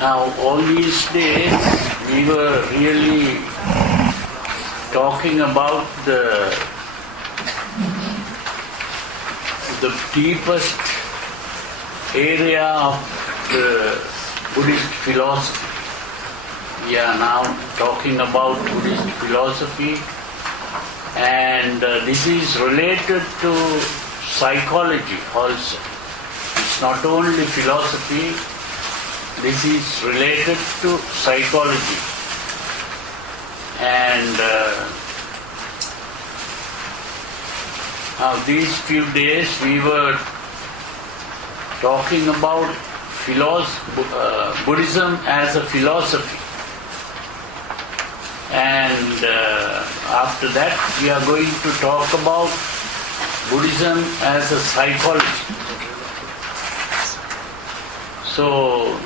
Now, all these days we were really talking about the deepest area of the Buddhist philosophy. We are now talking about Buddhist philosophy, and this is related to psychology also. It's not only philosophy, this is related to psychology. And now these few days we were talking about Buddhism as a philosophy. And after that we are going to talk about Buddhism as a psychology. So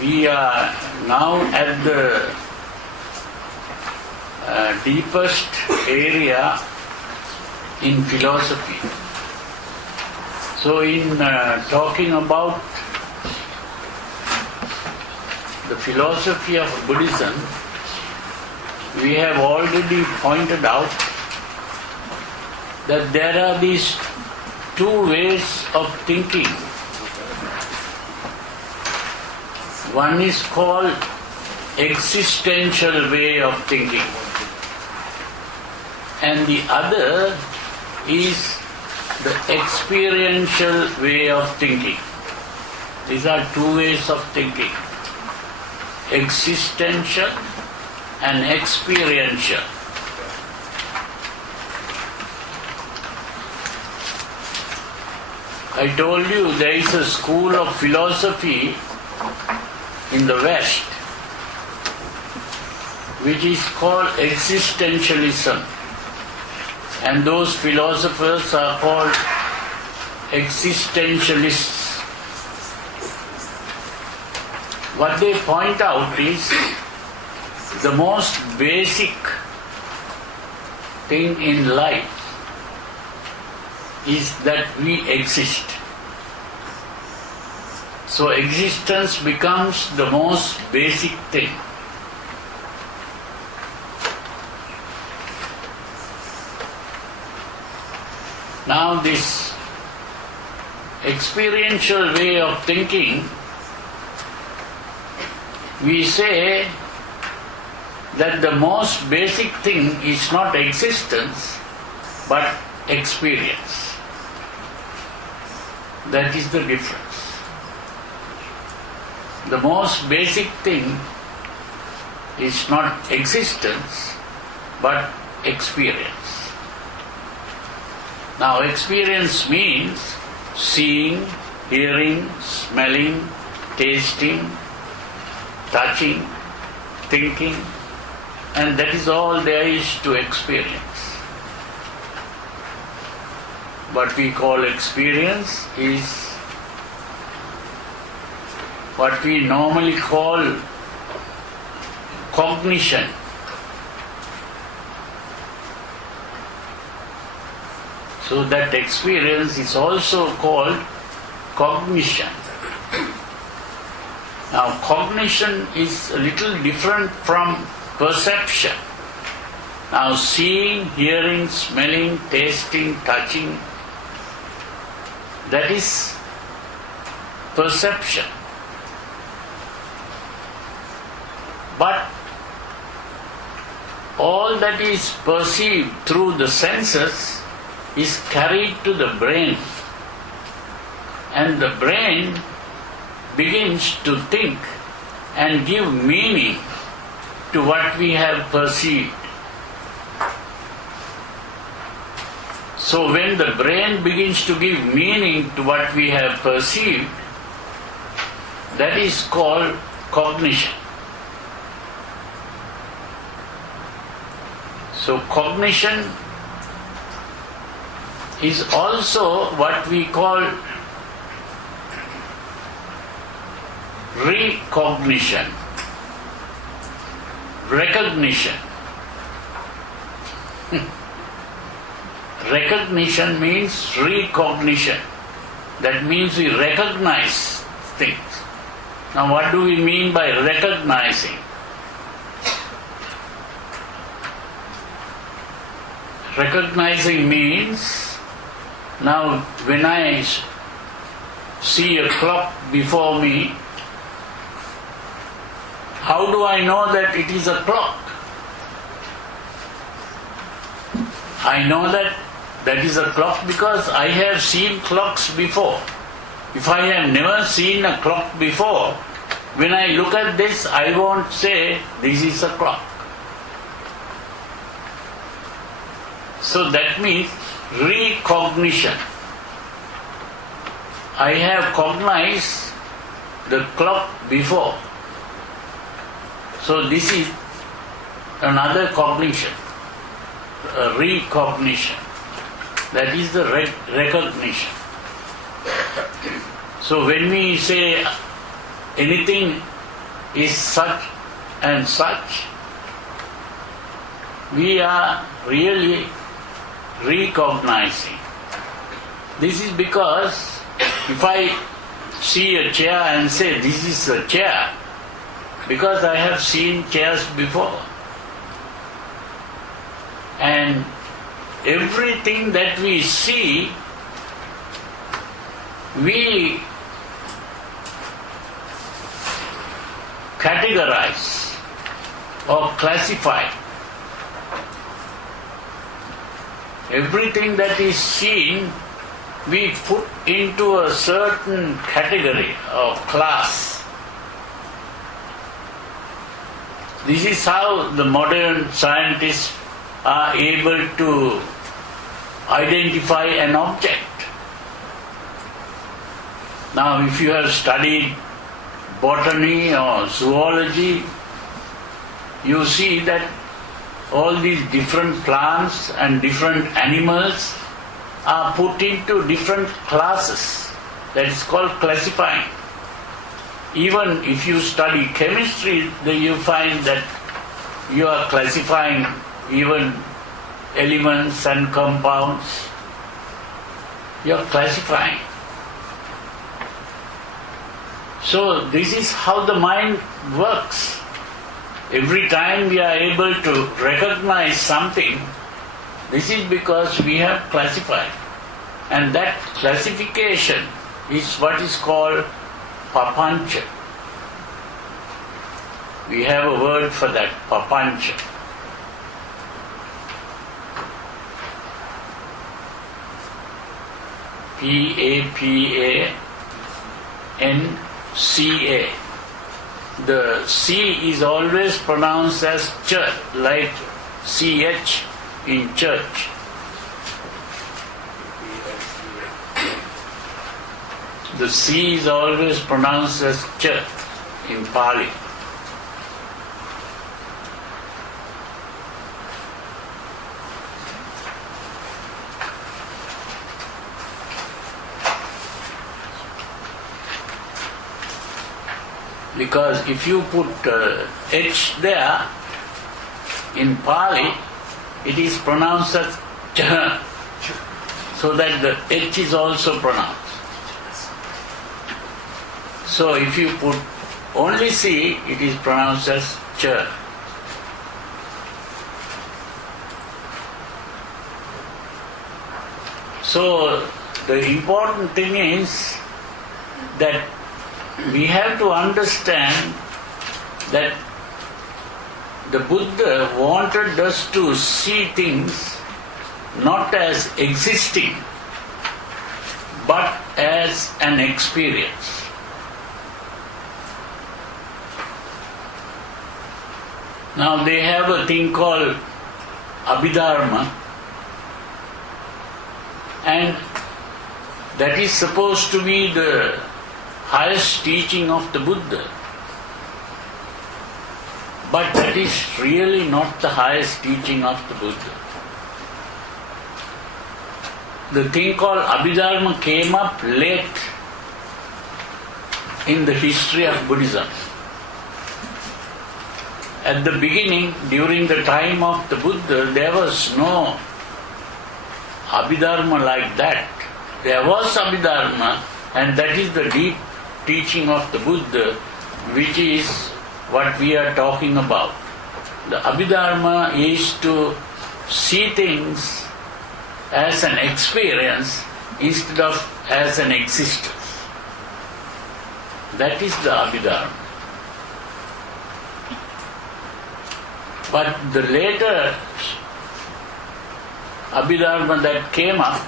we are now at the deepest area in philosophy. So in talking about the philosophy of Buddhism, we have already pointed out that there are these two ways of thinking. One is called existential way of thinking, and the other is the experiential way of thinking. These are two ways of thinking: existential and experiential. I told you there is a school of philosophy in the West which is called existentialism, and those philosophers are called existentialists. What they point out is the most basic thing in life is that we exist. So existence becomes the most basic thing. Now this experiential way of thinking, we say that the most basic thing is not existence but experience. That is the difference. The most basic thing is not existence but experience. Now experience means seeing, hearing, smelling, tasting, touching, thinking, and that is all there is to experience. What we call experience is what we normally call cognition. So that experience is also called cognition. Now cognition is a little different from perception. Now seeing, hearing, smelling, tasting, touching, that is perception. But all that is perceived through the senses is carried to the brain, and the brain begins to think and give meaning to what we have perceived. So when the brain begins to give meaning to what we have perceived, that is called cognition. So cognition is also what we call recognition, recognition. Recognition means recognition. That means we recognize things. Now what do we mean by recognizing? Recognizing means, now when I see a clock before me, how do I know that it is a clock? I know that is a clock because I have seen clocks before. If I have never seen a clock before, when I look at this, I won't say this is a clock. So that means recognition. I have cognized the clock before. So this is another cognition, a recognition. That is the recognition. So when we say anything is such and such, we are really recognizing. This is because if I see a chair and say this is a chair, because I have seen chairs before. And everything that we see, we categorize or classify. Everything that is seen, we put into a certain category or class. This is how the modern scientists are able to identify an object. Now, if you have studied botany or zoology, you see that all these different plants and different animals are put into different classes. That is called classifying. Even if you study chemistry, then you find that you are classifying even elements and compounds. You are classifying. So this is how the mind works. Every time we are able to recognize something, this is because we have classified. And that classification is what is called Pāpañca. We have a word for that, Pāpañca. P-A-P-A-N-C-A. The C is always pronounced as ch, like CH in church. The C is always pronounced as ch in Pali. Because if you put H there, in Pali, it is pronounced as ch, so that the H is also pronounced. So if you put only C, it is pronounced as ch. So the important thing is that we have to understand that the Buddha wanted us to see things not as existing, but as an experience. Now they have a thing called Abhidharma, and that is supposed to be the highest teaching of the Buddha. But that is really not the highest teaching of the Buddha. The thing called Abhidharma came up late in the history of Buddhism. At the beginning, during the time of the Buddha, there was no Abhidharma like that. There was Abhidharma, and that is the deep teaching of the Buddha, which is what we are talking about. The Abhidharma is to see things as an experience instead of as an existence. That is the Abhidharma. But the later Abhidharma that came up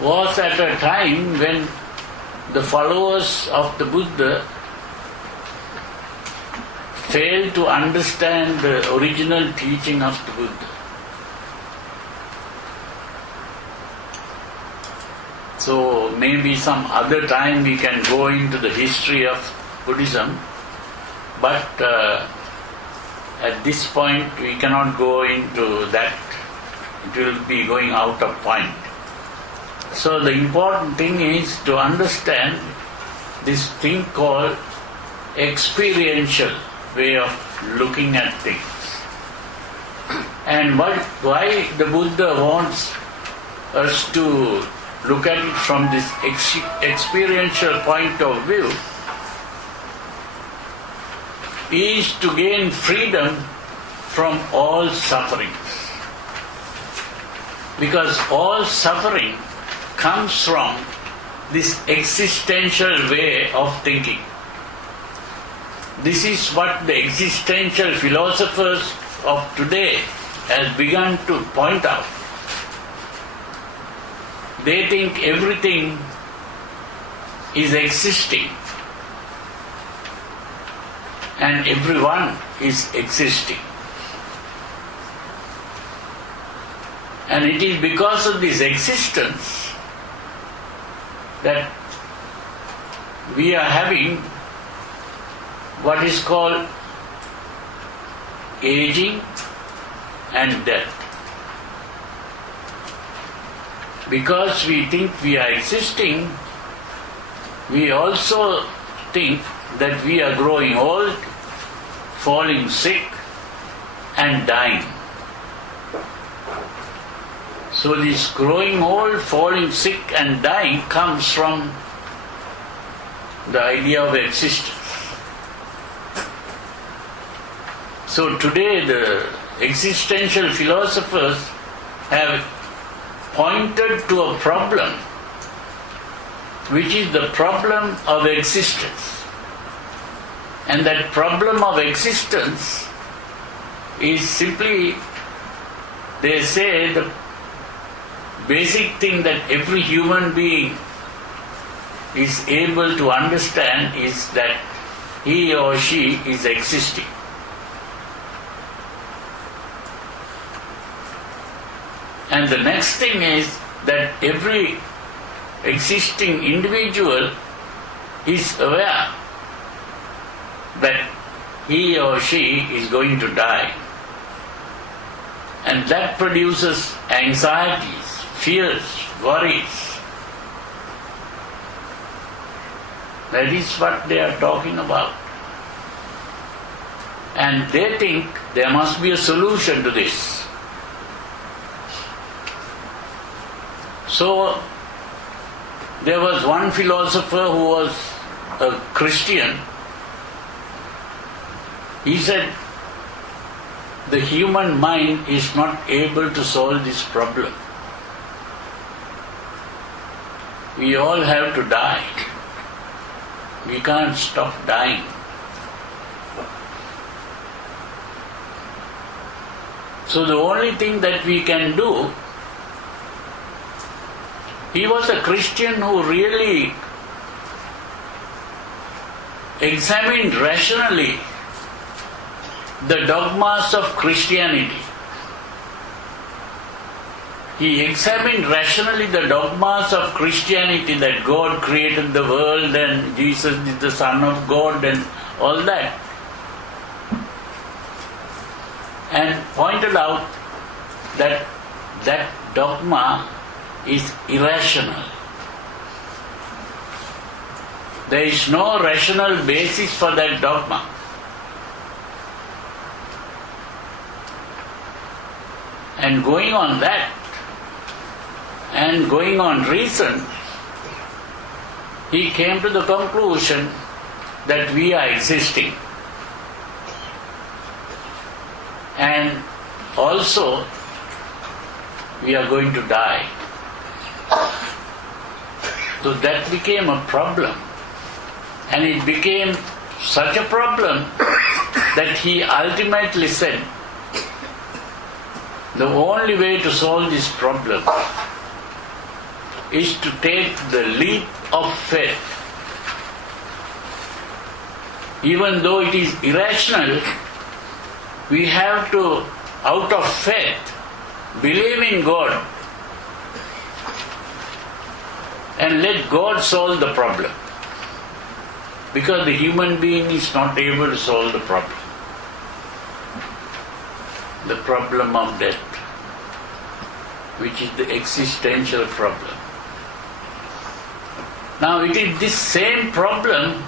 was at a time when the followers of the Buddha failed to understand the original teaching of the Buddha. So maybe some other time we can go into the history of Buddhism, but at this point we cannot go into that. It will be going out of point. So the important thing is to understand this thing called experiential way of looking at things. And why the Buddha wants us to look at it from this experiential point of view is to gain freedom from all sufferings. Because all suffering comes from this existential way of thinking. This is what the existential philosophers of today have begun to point out. They think everything is existing and everyone is existing. And it is because of this existence that we are having what is called aging and death. Because we think we are existing, we also think that we are growing old, falling sick and dying. So this growing old, falling sick and dying comes from the idea of existence. So today the existential philosophers have pointed to a problem which is the problem of existence. And that problem of existence is simply, they say, the basic thing that every human being is able to understand is that he or she is existing. And the next thing is that every existing individual is aware that he or she is going to die. And that produces anxieties, fears, worries. That is what they are talking about. And they think there must be a solution to this. So, there was one philosopher who was a Christian. He said, the human mind is not able to solve this problem. We all have to die. We can't stop dying. So the only thing that we can do, he was a Christian who really examined rationally the dogmas of Christianity. He examined rationally the dogmas of Christianity, that God created the world and Jesus is the Son of God and all that. And pointed out that that dogma is irrational. There is no rational basis for that dogma. And going on that, and going on reason, he came to the conclusion that we are existing. And also, we are going to die. So that became a problem. And it became such a problem that he ultimately said, the only way to solve this problem is to take the leap of faith. Even though it is irrational, we have to, out of faith, believe in God and let God solve the problem. Because the human being is not able to solve the problem. The problem of death, which is the existential problem. Now it is this same problem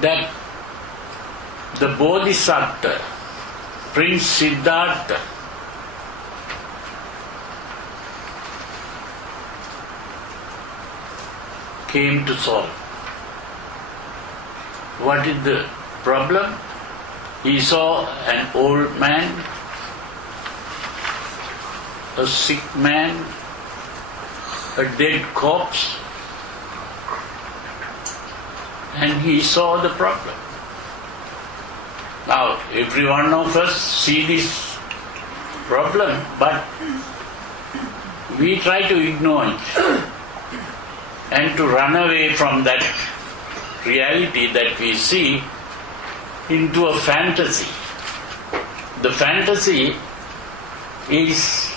that the Bodhisattva, Prince Siddhartha, came to solve. What is the problem? He saw an old man, a sick man, a dead corpse, and he saw the problem. Now, every one of us see this problem, but we try to ignore it and to run away from that reality that we see into a fantasy. The fantasy is,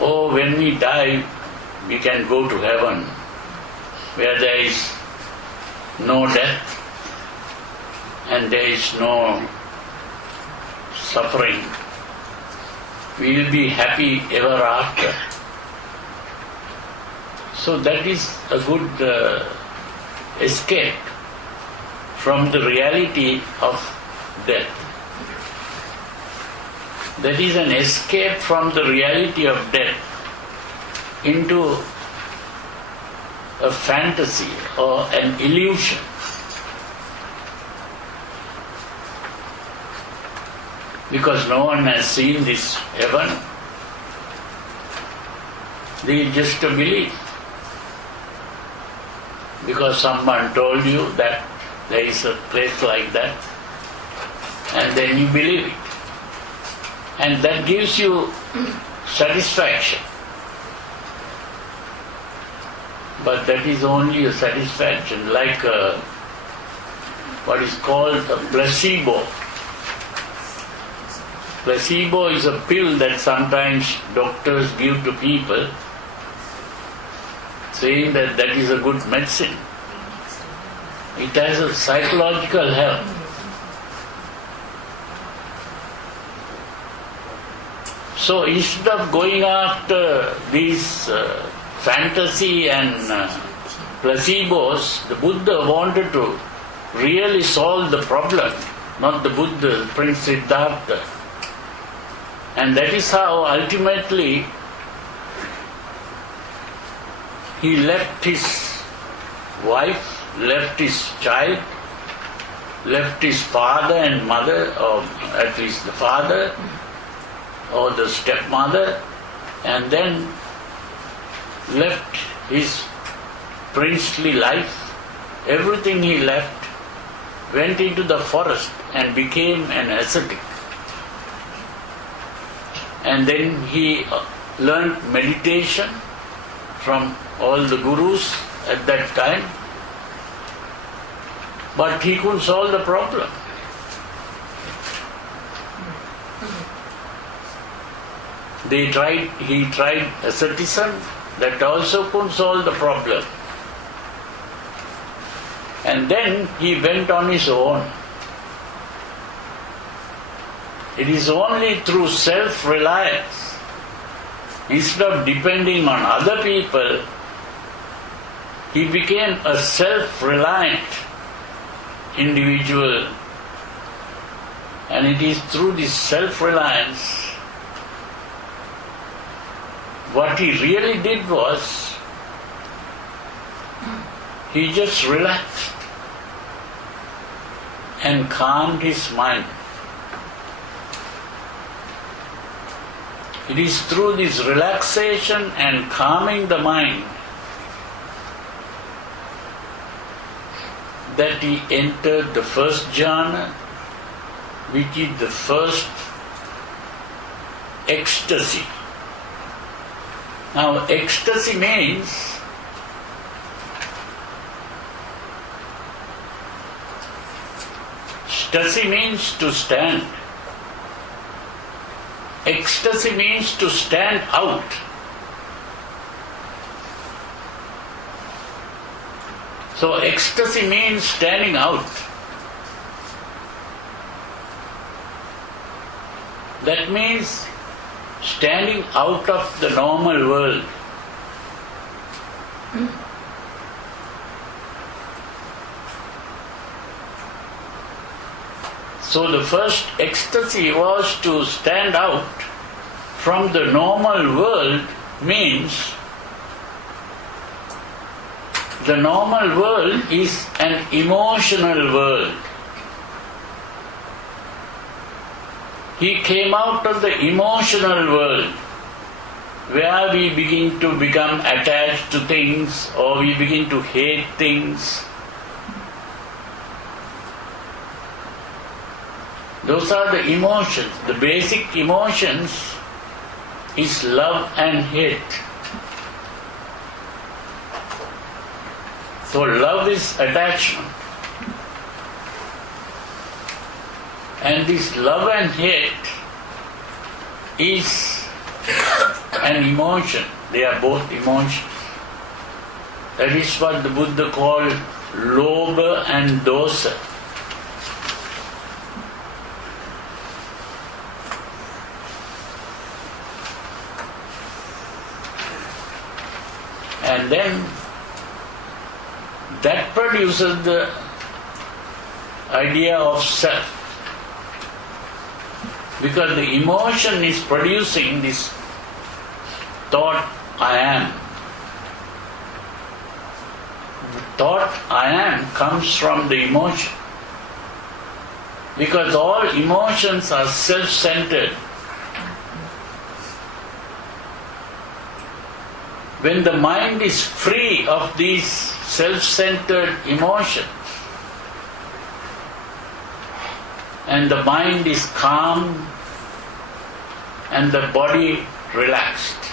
oh, when we die, we can go to heaven, where there is no death and there is no suffering. We will be happy ever after. So that is a good escape from the reality of death. That is an escape from the reality of death into a fantasy or an illusion. Because no one has seen this heaven, they just believe. Because someone told you that there is a place like that, and then you believe it. And that gives you satisfaction. But that is only a satisfaction, like what is called a placebo. Placebo is a pill that sometimes doctors give to people, saying that that is a good medicine. It has a psychological help. So instead of going after these fantasy and placebos, the Buddha wanted to really solve the problem, not the Buddha, Prince Siddhartha. And that is how ultimately he left his wife, left his child, left his father and mother, or at least the father or the stepmother, and then left his princely life. Everything he left, went into the forest and became an ascetic. And then he learned meditation from all the gurus at that time, but he couldn't solve the problem. He tried asceticism, that also couldn't solve the problem. And then he went on his own. It is only through self-reliance, instead of depending on other people, he became a self-reliant individual. And it is through this self-reliance what he really did was, he just relaxed and calmed his mind. It is through this relaxation and calming the mind that he entered the first jhana, which is the first ecstasy. Now, ecstasy means to stand. Ecstasy means to stand out. So ecstasy means standing out. That means standing out of the normal world. So the first ecstasy was to stand out from the normal world, means the normal world is an emotional world. He came out of the emotional world where we begin to become attached to things or we begin to hate things. Those are the emotions. The basic emotions is love and hate. So love is attachment. And this love and hate is an emotion. They are both emotions. That is what the Buddha called lobha and dosa. And then that produces the idea of self. Because the emotion is producing this thought, I am. The thought, I am, comes from the emotion. Because all emotions are self-centered. When the mind is free of these self-centered emotions, and the mind is calm, and the body relaxed,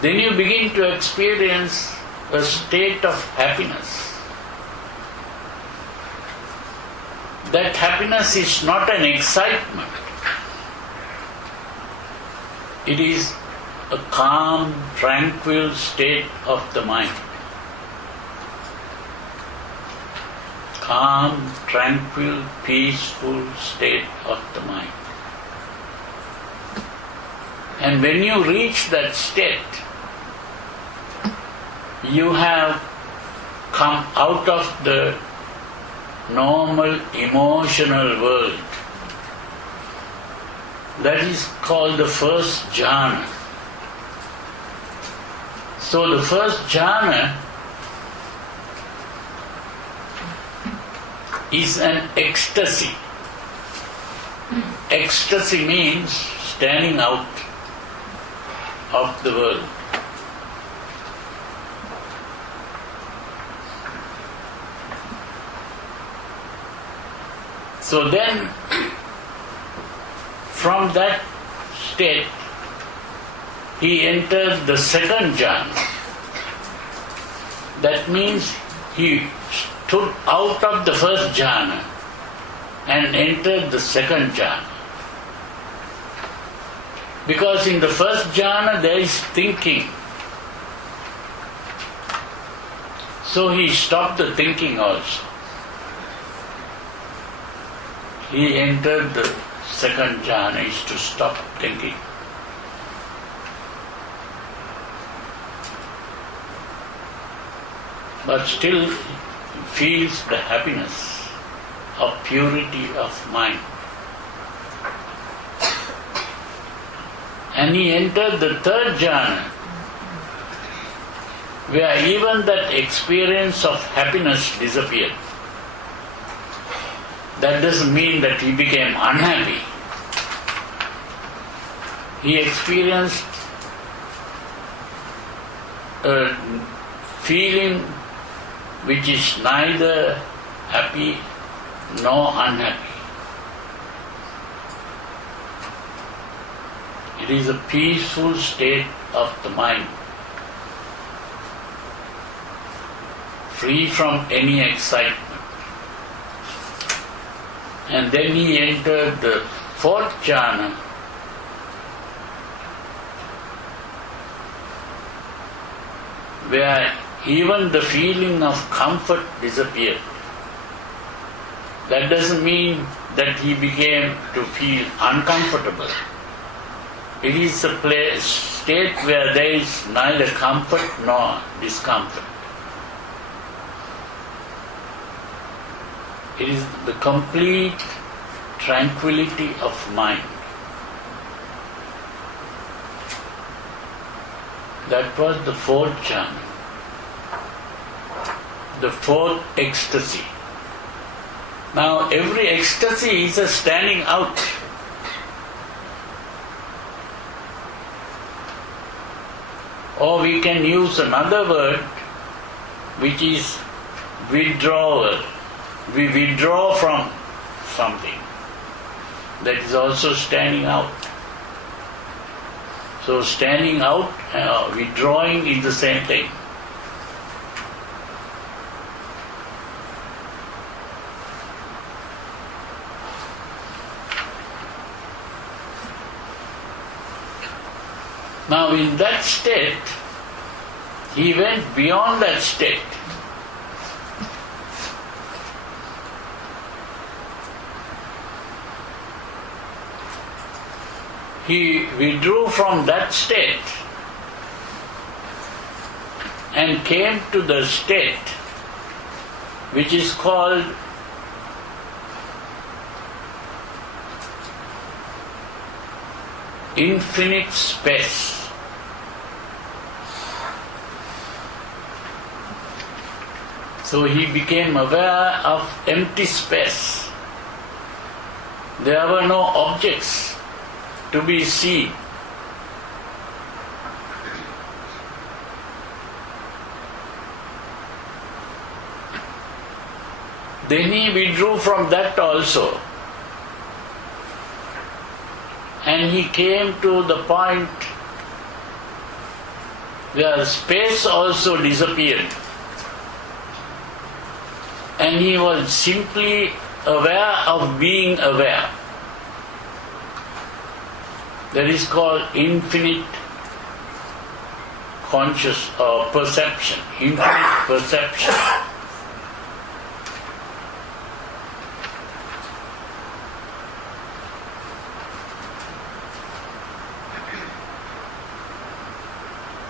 then you begin to experience a state of happiness. That happiness is not an excitement. It is a calm, tranquil state of the mind. Calm, tranquil, peaceful state of the mind. And when you reach that state, you have come out of the normal emotional world. That is called the first jhana. So the first jhana is an ecstasy. Ecstasy means standing out of the world. So then, from that state, he entered the second jhana. That means he stood out of the first jhana and entered the second jhana. Because in the first jhana there is thinking. So he stopped the thinking also. He entered the second jhana is to stop thinking. But still feels the happiness of purity of mind. And he entered the third jhana, where even that experience of happiness disappeared. That doesn't mean that he became unhappy. He experienced a feeling which is neither happy nor unhappy. It is a peaceful state of the mind, free from any excitement. And then he entered the fourth jhana, where even the feeling of comfort disappeared. That doesn't mean that he began to feel uncomfortable. It is a state where there is neither comfort nor discomfort. It is the complete tranquility of mind. That was the fourth jhana, the fourth ecstasy. Now every ecstasy is a standing out. Or we can use another word which is withdrawal. We withdraw from something. That is also standing out. So standing out, withdrawing is the same thing. Now in that state, he went beyond that state. He withdrew from that state and came to the state which is called infinite space. So he became aware of empty space. There were no objects to be seen. Then he withdrew from that also. And he came to the point where space also disappeared. And he was simply aware of being aware. That is called infinite conscious or perception, infinite perception.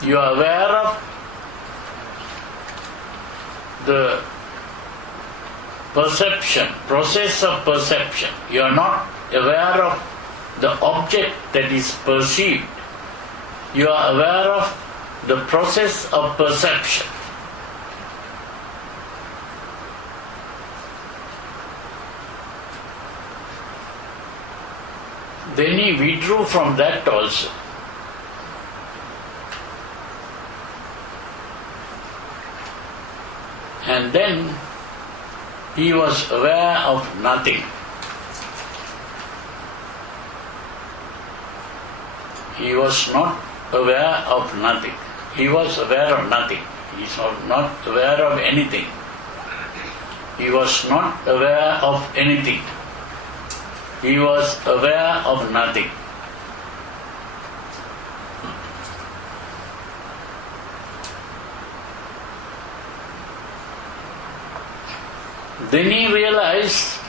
You are aware of the perception, process of perception. You are not aware of the object that is perceived. You are aware of the process of perception. Then he withdrew from that also. And then he was aware of nothing. He was not aware of nothing. He was aware of nothing. He is not aware of anything. He was not aware of anything. He was aware of nothing. Then he realized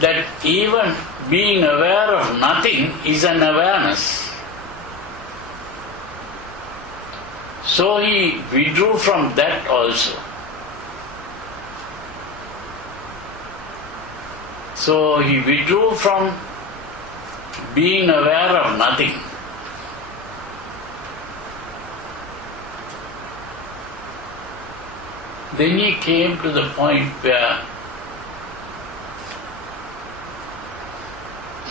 that even being aware of nothing is an awareness. So he withdrew from that also. So he withdrew from being aware of nothing Then he came to the point where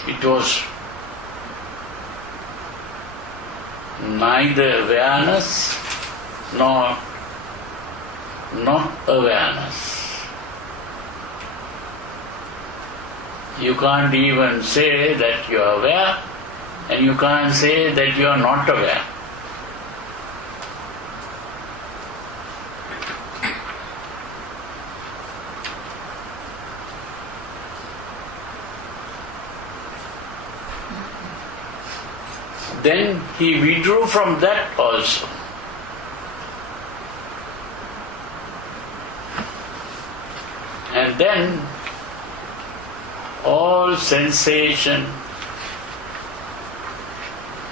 it was neither awareness nor not awareness. You can't even say that you are aware, and you can't say that you are not aware. Then he withdrew from that also. And then all sensation,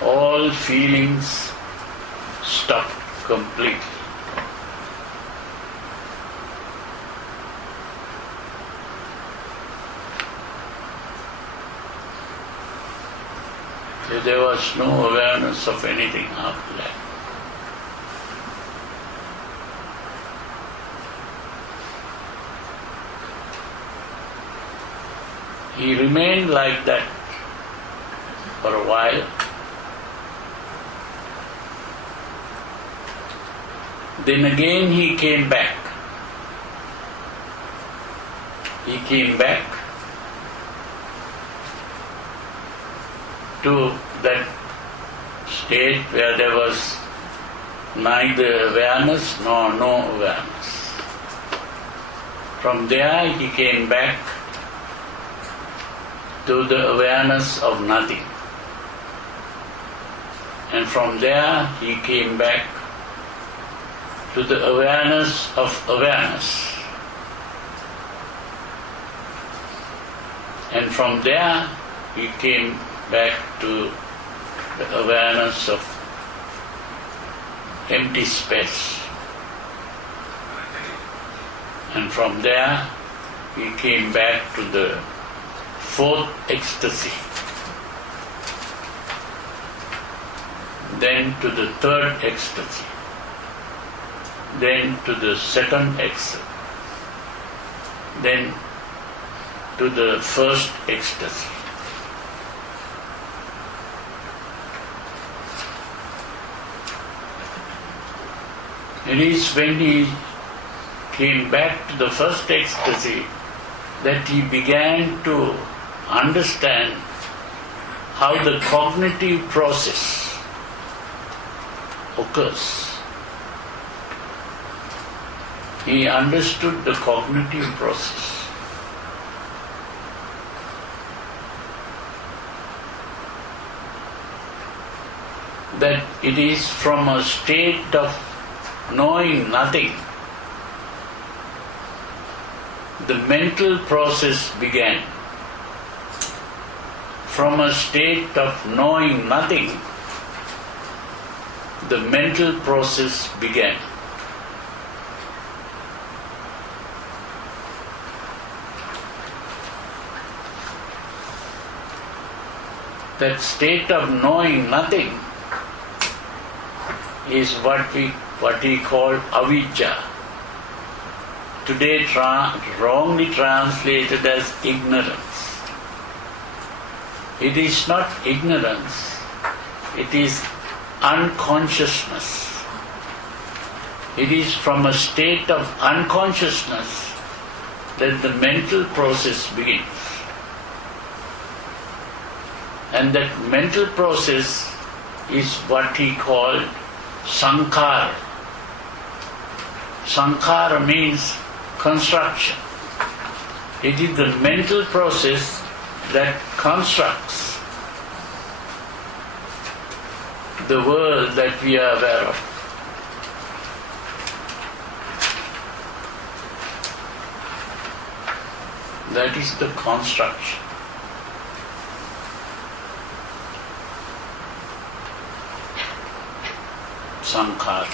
all feelings stopped completely. So there was no awareness of anything after that. He remained like that for a while. Then again he came back. He came back to that state where there was neither awareness nor no awareness. From there he came back to the awareness of nothing. And from there he came back to the awareness of awareness. And from there he came back to the awareness of empty space. And from there he came back to the fourth ecstasy, then to the third ecstasy, then to the second ecstasy, then to the first ecstasy. It is when he came back to the first ecstasy that he began to understand how the cognitive process occurs. He understood the cognitive process. That it is from a state of knowing nothing, the mental process began. From a state of knowing nothing, the mental process began. That state of knowing nothing is what we call avijja. Today wrongly translated as ignorance. It is not ignorance, it is unconsciousness. It is from a state of unconsciousness that the mental process begins. And that mental process is what he called sankhara. Sankhara means construction. It is the mental process that constructs the world that we are aware of. That is the construction. Sankhara.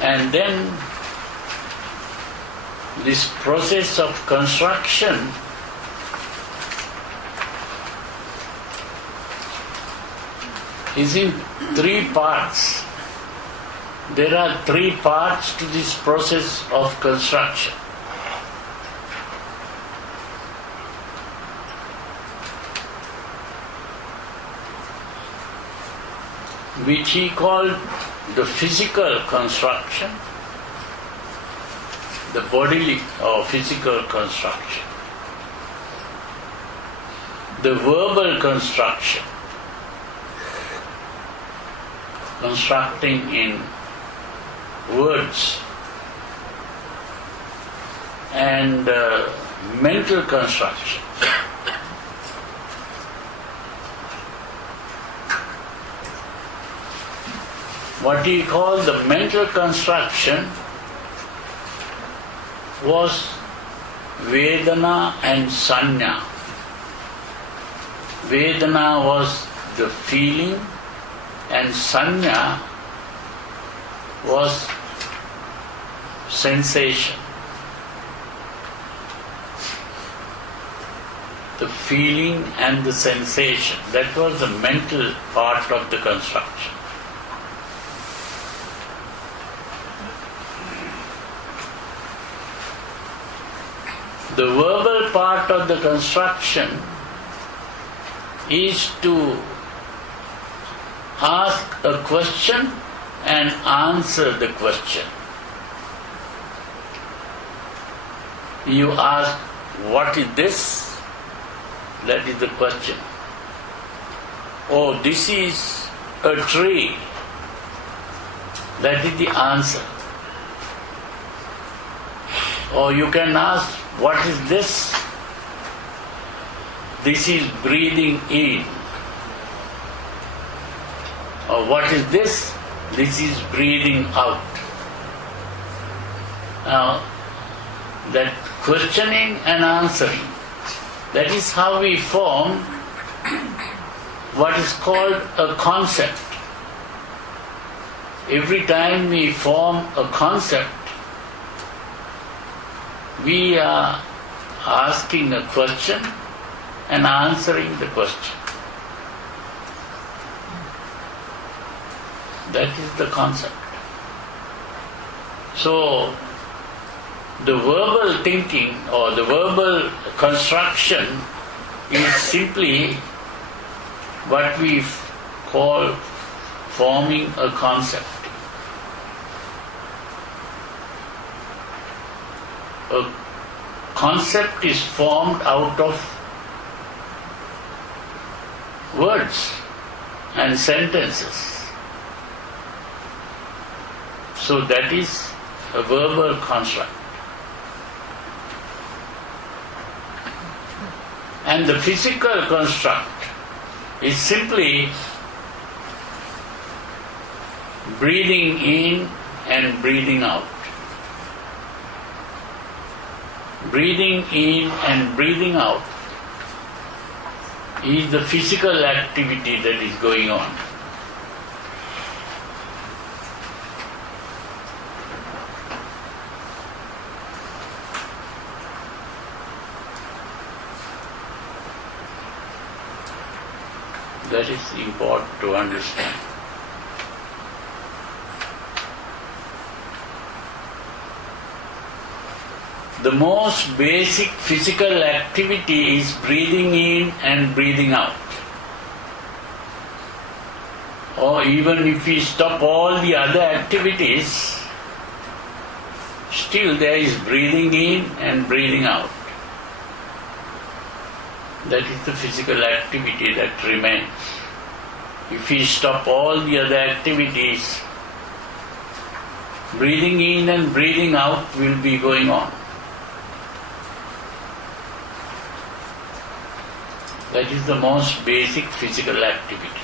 And then this process of construction is in three parts. There are three parts to this process of construction. Which he called the physical construction, the bodily or physical construction, the verbal construction, constructing in words, and mental construction. What he called the mental construction was Vedana and Sanya. Vedana was the feeling and Sanya was sensation. The feeling and the sensation, that was the mental part of the construction. The verbal part of the construction is to ask a question and answer the question. You ask, what is this? That is the question. Oh, this is a tree. That is the answer. Or you can ask, what is this? This is breathing in. Or what is this? This is breathing out. Now, that questioning and answering, that is how we form what is called a concept. Every time we form a concept, we are asking a question and answering the question. That is the concept. So, the verbal thinking or the verbal construction is simply what we call forming a concept. A concept is formed out of words and sentences. So that is a verbal construct. And the physical construct is simply breathing in and breathing out. Breathing in and breathing out is the physical activity that is going on. That is important to understand. The most basic physical activity is breathing in and breathing out. Or even if we stop all the other activities, still there is breathing in and breathing out. That is the physical activity that remains. If we stop all the other activities, breathing in and breathing out will be going on. That is the most basic physical activity.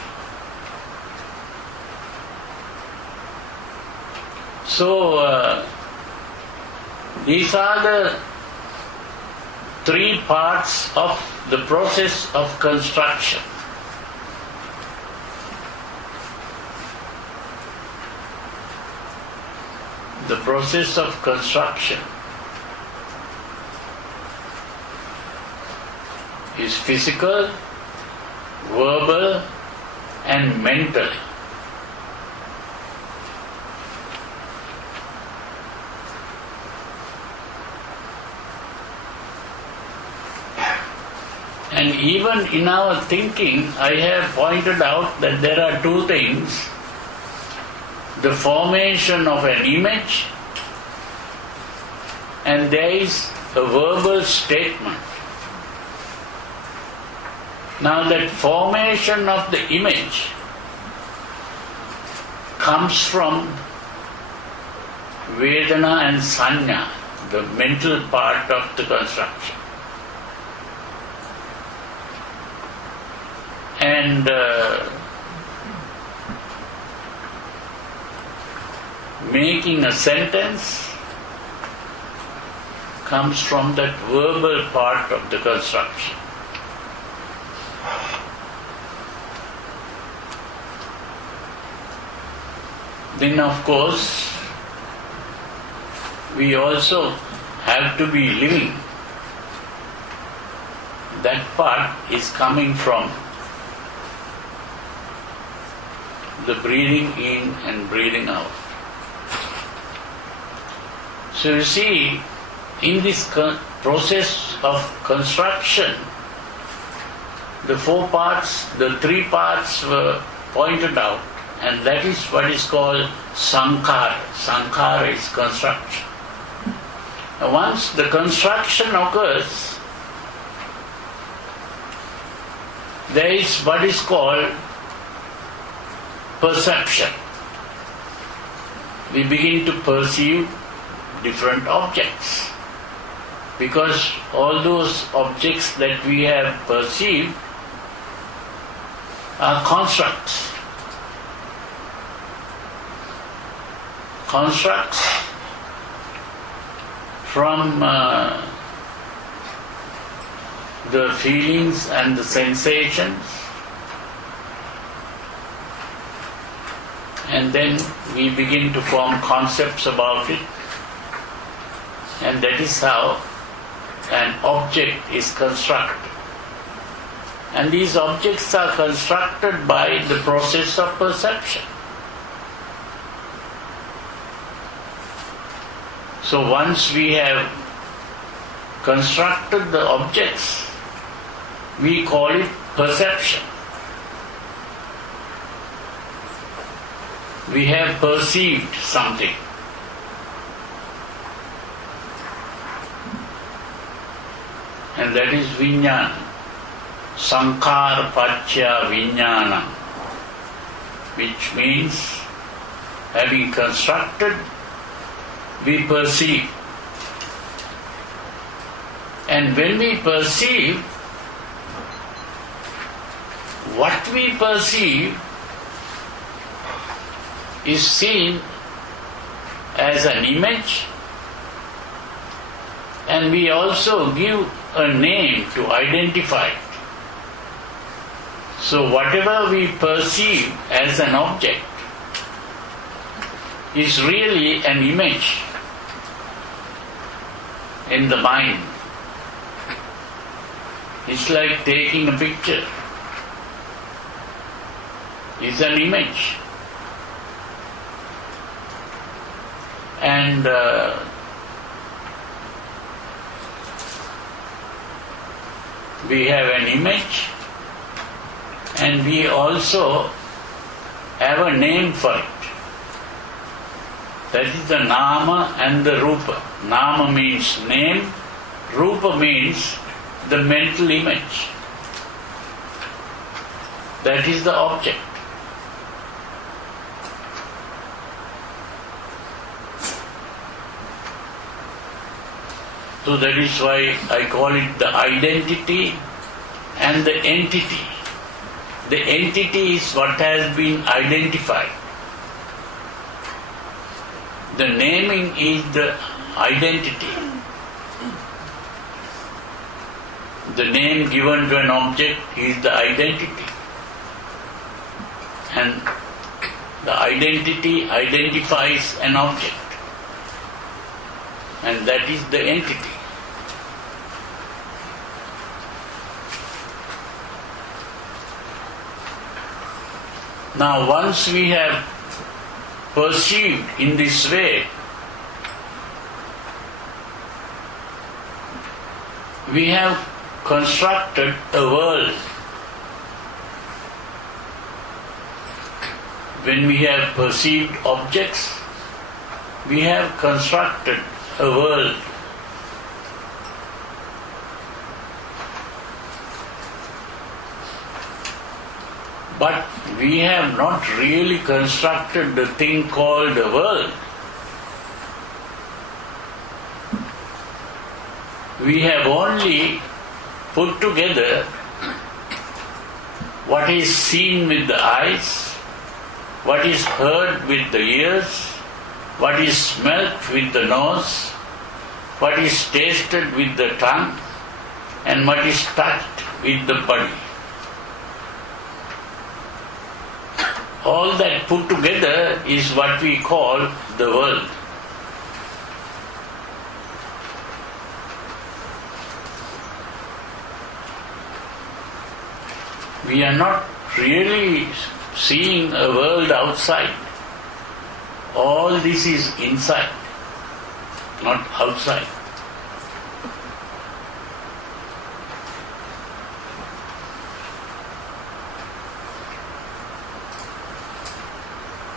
So, these are the three parts of the process of construction. The process of construction is physical, verbal and mental. And even in our thinking, I have pointed out that there are two things: the formation of an image, and there is a verbal statement. Now that formation of the image comes from Vedana and Sanya, the mental part of the construction. And making a sentence comes from that verbal part of the construction. Then of course, we also have to be living. That part is coming from the breathing in and breathing out. So you see, in this process of construction, the four parts, the three parts were pointed out, and that is what is called sankhara. Sankhara is construction. Now once the construction occurs, there is what is called perception. We begin to perceive different objects, because all those objects that we have perceived are constructs. Constructs from the feelings and the sensations, and then we begin to form concepts about it, and that is how an object is constructed. And these objects are constructed by the process of perception. So once we have constructed the objects, we call it perception. We have perceived something. And that is vijnana. Sankhara paccaya vijnana, which means having constructed, we perceive. And when we perceive, what we perceive is seen as an image, and we also give a name to identify it. So whatever we perceive as an object is really an image in the mind. It's like taking a picture. It's an image. And we have an image, and we also have a name for it. That is the nama and the rupa. Nama means name, rupa means the mental image. That is the object. So that is why I call it the identity and the entity. The entity is what has been identified. The naming is the identity. The name given to an object is the identity. And the identity identifies an object. And that is the entity. Now once we have perceived in this way, we have constructed a world. When we have perceived objects, we have constructed a world. But we have not really constructed the thing called a world. We have only put together what is seen with the eyes, what is heard with the ears, what is smelt with the nose, what is tasted with the tongue, and what is touched with the body. All that put together is what we call the world. We are not really seeing a world outside. All this is inside, not outside.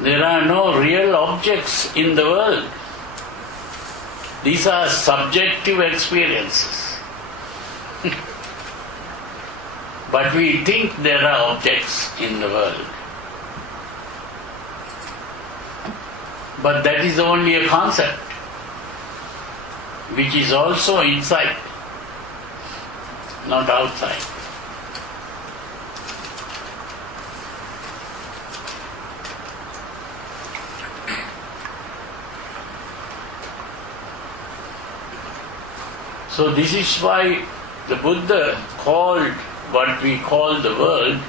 There are no real objects in the world. These are subjective experiences. But we think there are objects in the world. But that is only a concept, which is also inside, not outside. So this is why the Buddha called what we call the world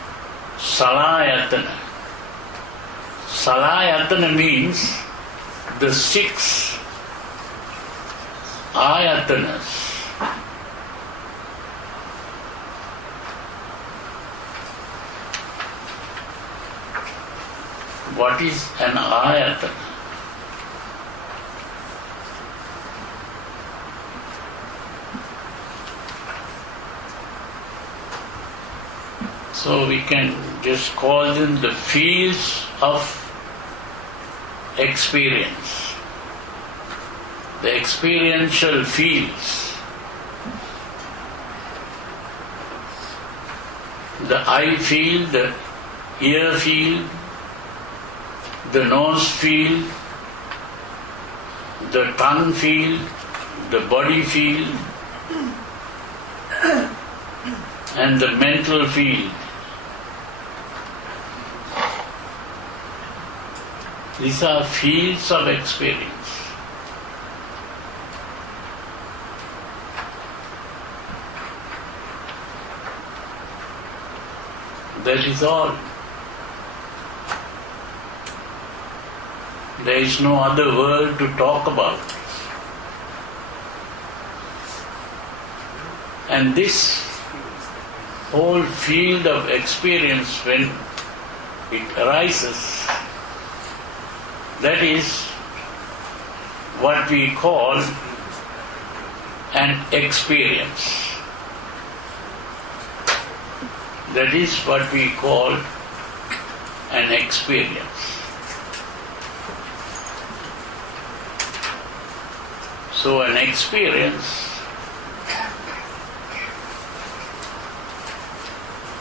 Salayatana. Salayatana means the 6 ayatanas. What is an ayatana? So we can just call them the fields of experience, the experiential fields. The eye field, the ear field, the nose field, the tongue field, the body field, and the mental field. These are fields of experience. That is all. There is no other word to talk about. And this whole field of experience, when it arises, that is what we call an experience. That is what we call an experience. So an experience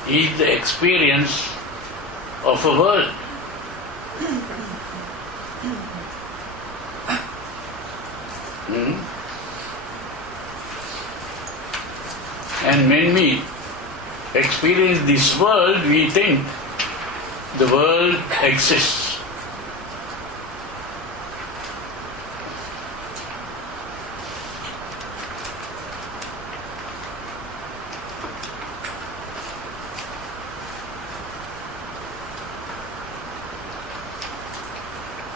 is the experience of a world. And when we experience this world, we think the world exists.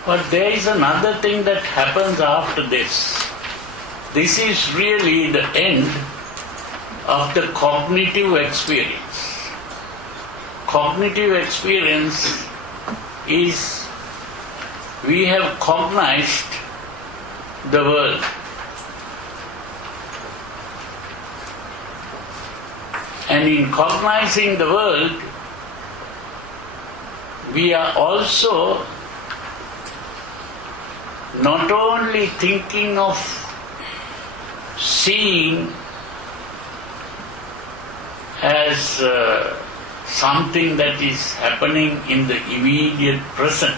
But there is another thing that happens after this. This is really the end of the cognitive experience. Cognitive experience is we have cognized the world. And in cognizing the world, we are also not only thinking of seeing as something that is happening in the immediate present.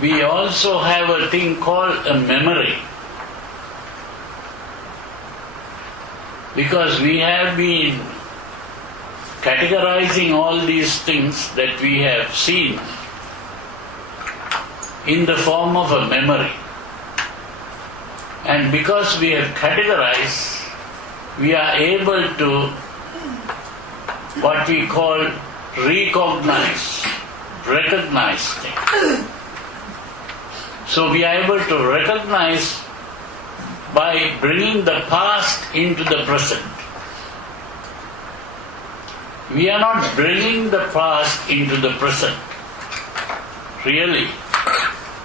We also have a thing called a memory. Because we have been categorizing all these things that we have seen in the form of a memory. And because we have categorized, we are able to what we call recognize things. So we are able to recognize by bringing the past into the present. We are not bringing the past into the present, really,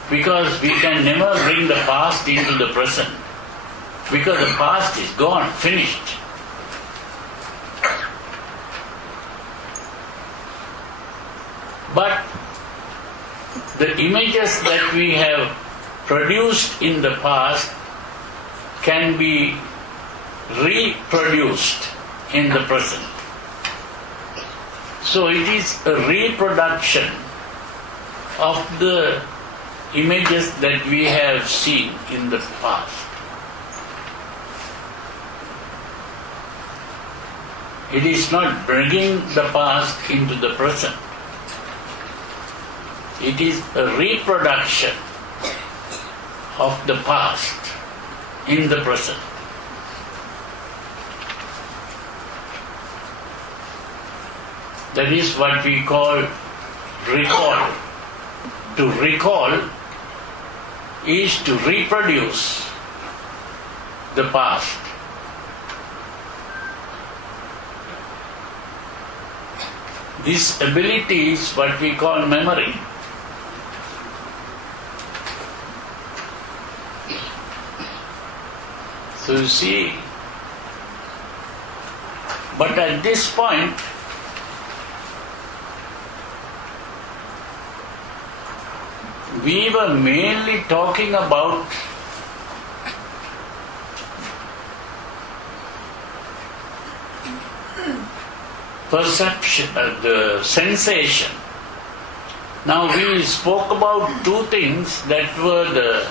because we can never bring the past into the present, because the past is gone, finished. But the images that we have produced in the past can be reproduced in the present. So it is a reproduction of the images that we have seen in the past. It is not bringing the past into the present. It is a reproduction of the past in the present. That is what we call recall. To recall is to reproduce the past. This ability is what we call memory. So you see, but at this point, we were mainly talking about perception, the sensation. Now we spoke about two things that were the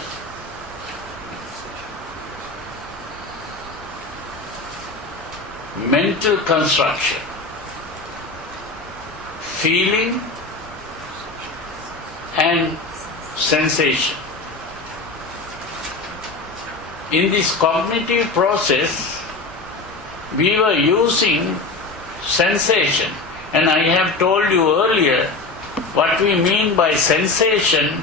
mental construction, feeling and sensation. In this cognitive process, we were using sensation, and I have told you earlier what we mean by sensation.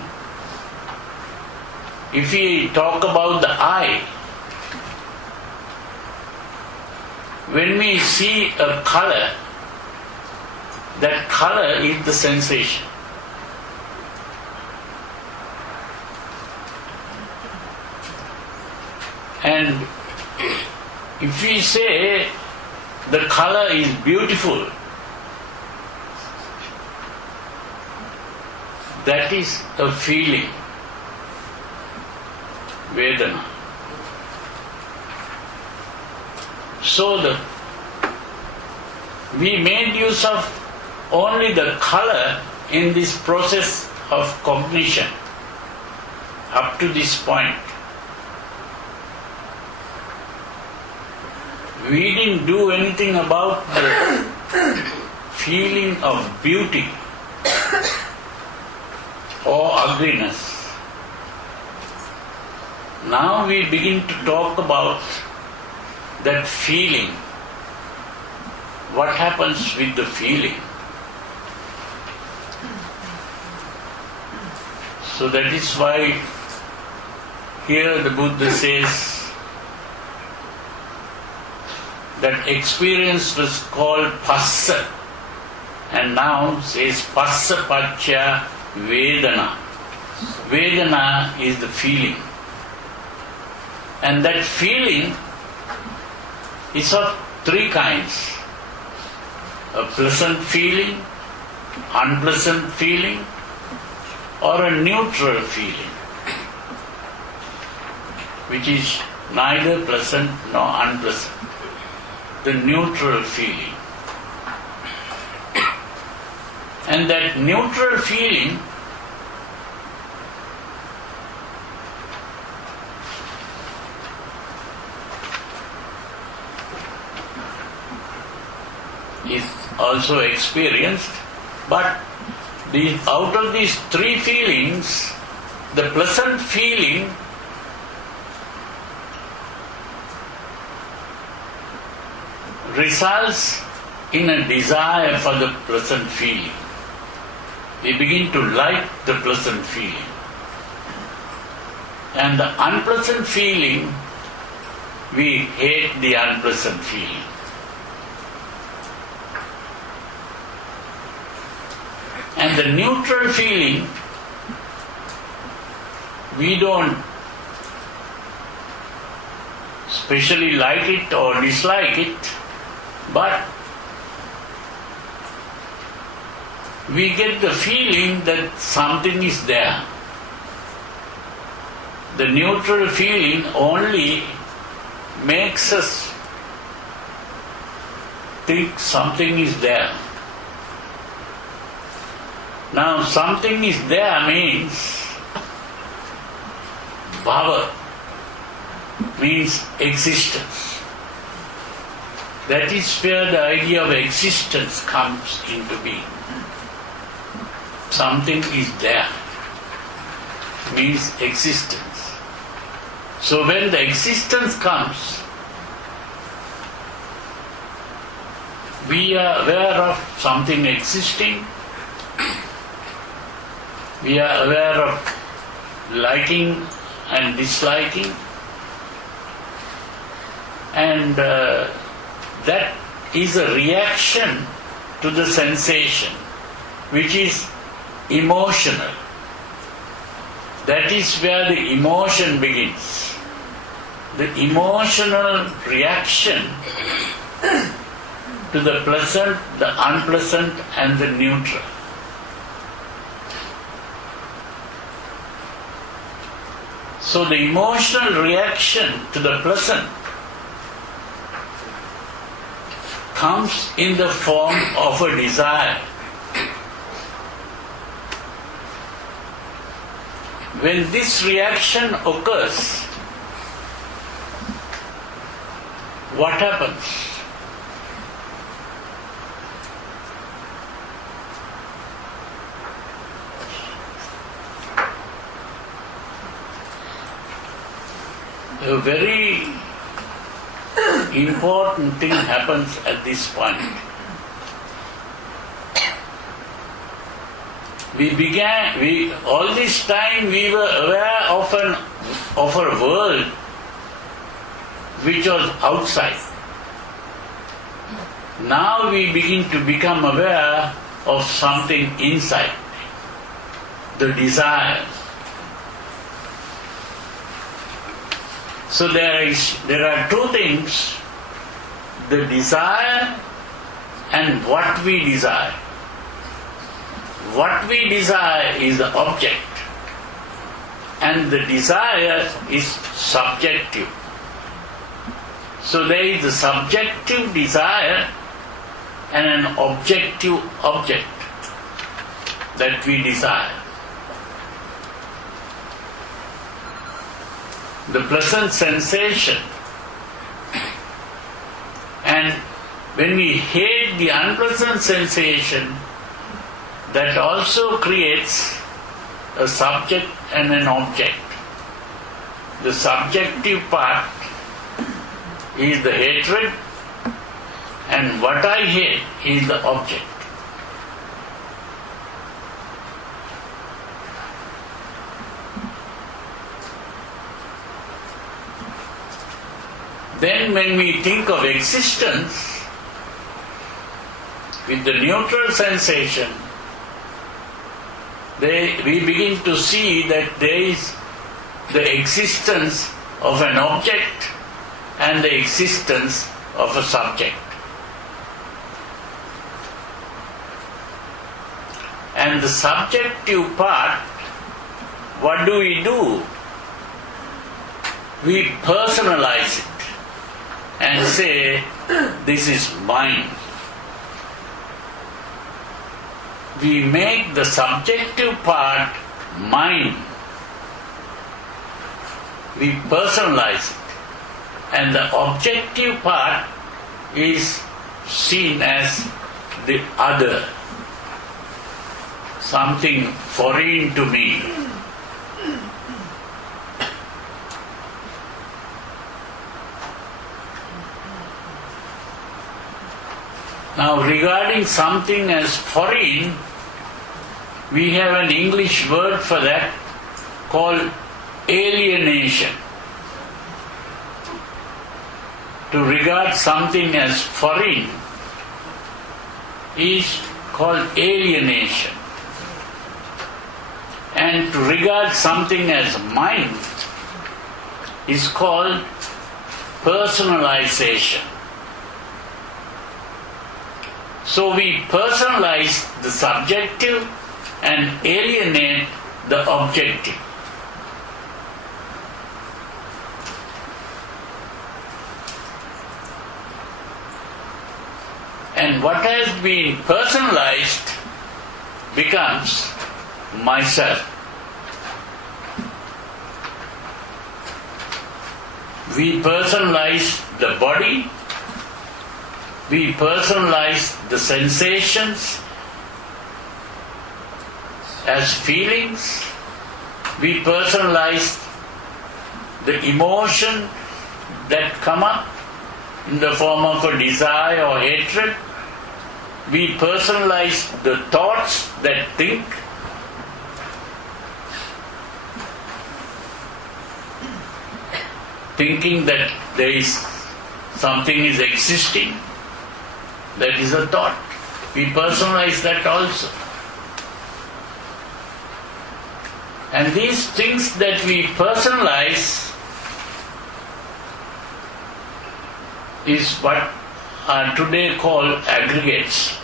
If we talk about the eye, when we see a color, that color is the sensation. And if we say the color is beautiful, that is a feeling, Vedana. So we made use of only the color in this process of cognition up to this point. We didn't do anything about the feeling of beauty or ugliness. Now we begin to talk about that feeling. What happens with the feeling? So that is why here the Buddha says that experience was called Passa, and now says Passa Paccha Vedana. Vedana is the feeling. And that feeling is of three kinds. A pleasant feeling, unpleasant feeling, or a neutral feeling, which is neither pleasant nor unpleasant. The neutral feeling. And that neutral feeling is also experienced, but out of these three feelings, the pleasant feeling results in a desire for the pleasant feeling. We begin to like the pleasant feeling. And the unpleasant feeling, we hate the unpleasant feeling. And the neutral feeling, we don't specially like it or dislike it, but we get the feeling that something is there. The neutral feeling only makes us think something is there. Now, something is there means bhava, means existence. That is where the idea of existence comes into being. Something is there, means existence. So when the existence comes, we are aware of something existing, we are aware of liking and disliking, and that is a reaction to the sensation, which is emotional. That is where the emotion begins. The emotional reaction to the pleasant, the unpleasant, and the neutral. So the emotional reaction to the pleasant comes in the form of a desire. When this reaction occurs, what happens? A very important thing happens at this point. All this time we were aware of a world which was outside. Now we begin to become aware of something inside, the desire. So there are two things, the desire and what we desire. What we desire is the object, and the desire is subjective. So there is the subjective desire and an objective object that we desire. The pleasant sensation, and when we hate the unpleasant sensation, that also creates a subject and an object. The subjective part is the hatred, and what I hate is the object. Then when we think of existence, with the neutral sensation, we begin to see that there is the existence of an object and the existence of a subject. And the subjective part, what do? We personalize it and say, this is mine. We make the subjective part mine. We personalize it. And the objective part is seen as the other, something foreign to me. Now, regarding something as foreign, we have an English word for that called alienation. To regard something as foreign is called alienation. And to regard something as mine is called personalization. So we personalize the subjective and alienate the objective. And what has been personalized becomes myself. We personalize the body, we personalize the sensations as feelings, we personalize the emotion that come up in the form of a desire or hatred, we personalize the thoughts that think, thinking that there is something is existing, that is a thought. We personalize that also. And these things that we personalize is what are today called aggregates.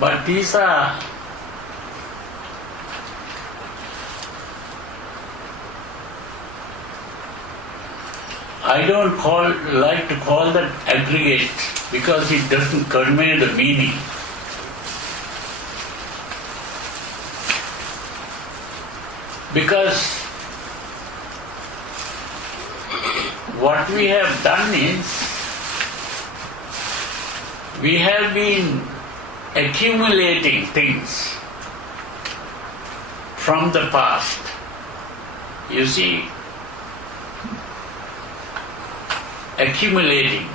But these are I don't like to call that aggregate because it doesn't convey the meaning. Because what we have done is we have been accumulating things from the past. You see, accumulating,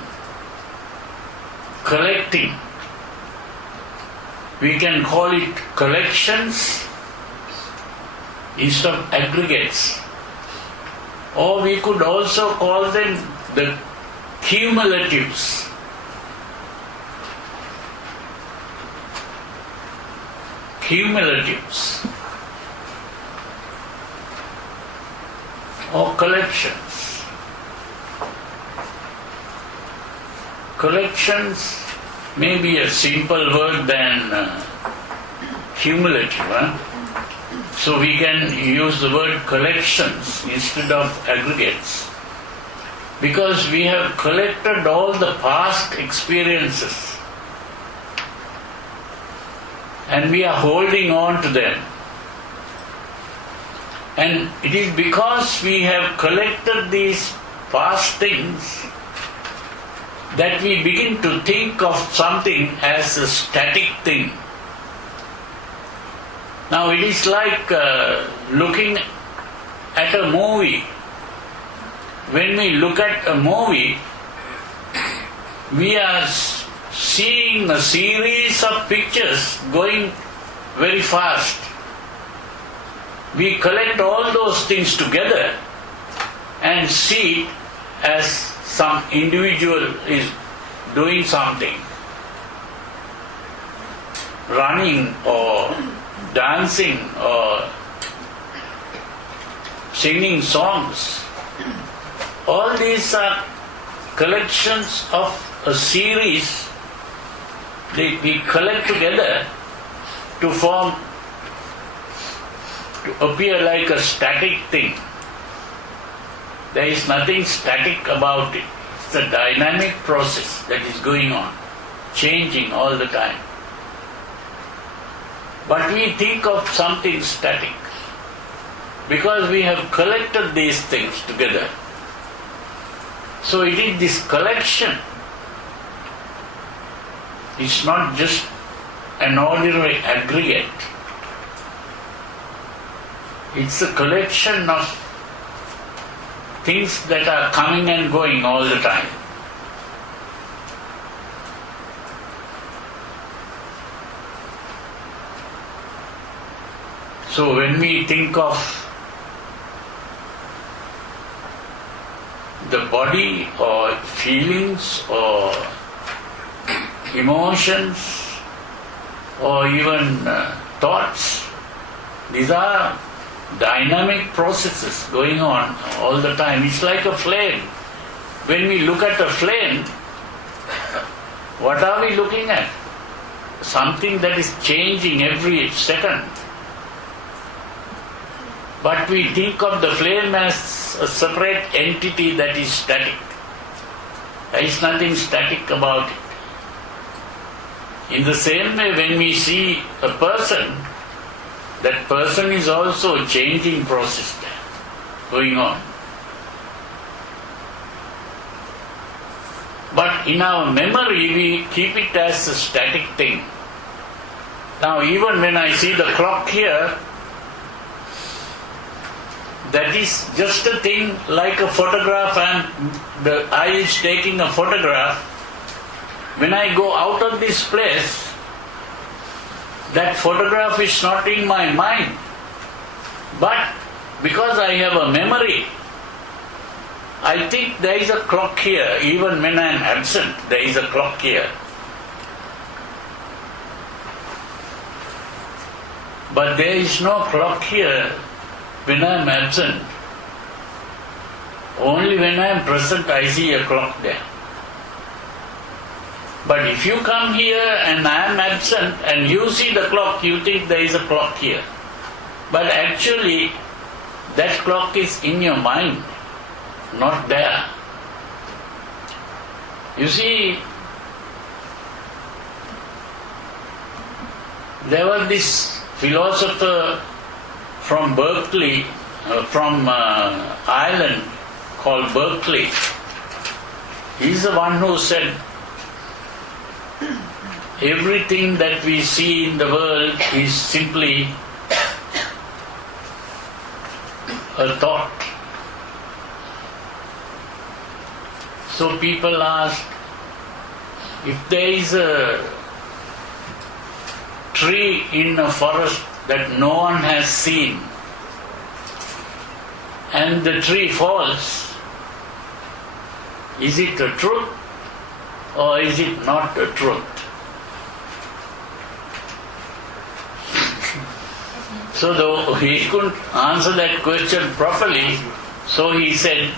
collecting. We can call it collections instead of aggregates. Or we could also call them the cumulatives. Cumulatives or collections. Collections may be a simple word than cumulative. So we can use the word collections instead of aggregates. Because we have collected all the past experiences and we are holding on to them. And it is because we have collected these past things that we begin to think of something as a static thing. Now it is like looking at a movie. When we look at a movie, we are seeing a series of pictures going very fast. We collect all those things together and see it as some individual is doing something, running or dancing or singing songs. All these are collections of a series that we collect together to appear like a static thing. There is nothing static about it. It's a dynamic process that is going on, changing all the time. But we think of something static because we have collected these things together. So it is this collection. It's not just an ordinary aggregate. It's a collection of things that are coming and going all the time. So when we think of the body or feelings or emotions or even thoughts, these are dynamic processes going on all the time. It's like a flame. When we look at a flame, what are we looking at? Something that is changing every second. But we think of the flame as a separate entity that is static. There is nothing static about it. In the same way, when we see a person, that person is also a changing process there, going on. But in our memory, we keep it as a static thing. Now, even when I see the clock here, that is just a thing like a photograph, and the eye is taking a photograph. When I go out of this place, that photograph is not in my mind. But because I have a memory, I think there is a clock here. Even when I am absent, there is a clock here. But there is no clock here when I am absent. Only when I am present I see a clock there. But if you come here and I am absent and you see the clock, you think there is a clock here. But actually, that clock is in your mind, not there. You see, there was this philosopher from Berkeley, from Ireland, called Berkeley. He's the one who said, everything that we see in the world is simply a thought. So people ask, if there is a tree in a forest that no one has seen, and the tree falls, is it a truth or is it not a truth? So though he couldn't answer that question properly, so he said,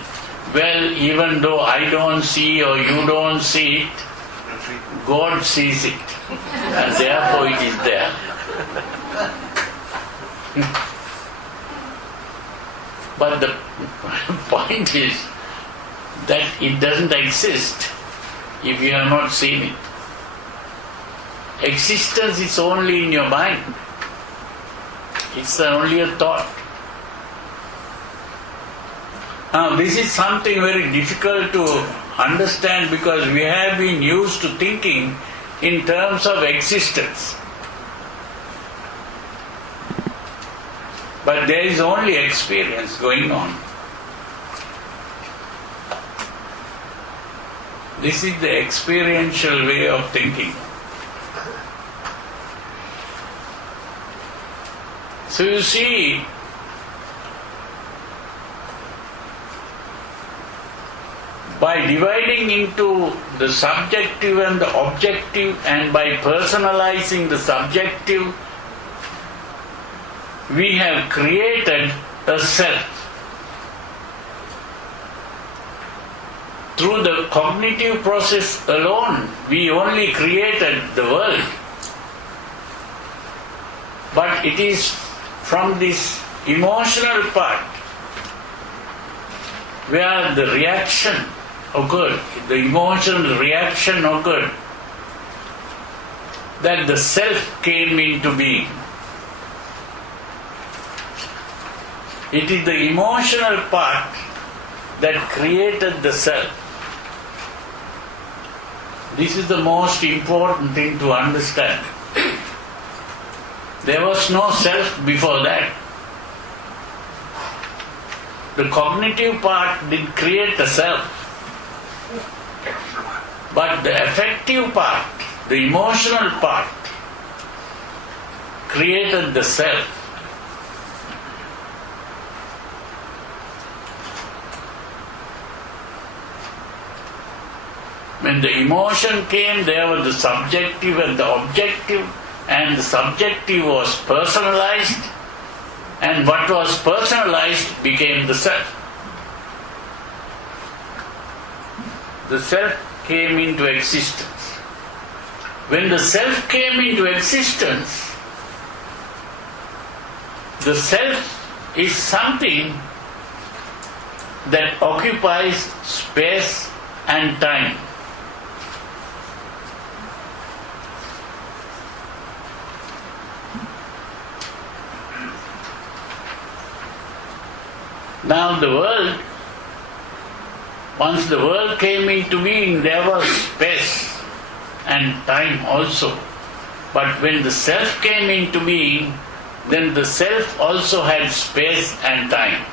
well, even though I don't see or you don't see it, God sees it, and therefore it is there. But the point is that it doesn't exist if you have not seen it. Existence is only in your mind. It's only a thought. Now this is something very difficult to understand because we have been used to thinking in terms of existence. But there is only experience going on. This is the experiential way of thinking. So you see, by dividing into the subjective and the objective and by personalizing the subjective, we have created a self. Through the cognitive process alone, we only created the world. But it is from this emotional part where the reaction occurred, the emotional reaction occurred, that the self came into being. It is the emotional part that created the self. This is the most important thing to understand. There was no self before that. The cognitive part did create the self. But the affective part, the emotional part, created the self. When the emotion came, there was the subjective and the objective, and the subjective was personalized, and what was personalized became the self. The self came into existence. When the self came into existence, the self is something that occupies space and time. Now the world, once the world came into being, there was space and time also. But when the self came into being, then the self also had space and time.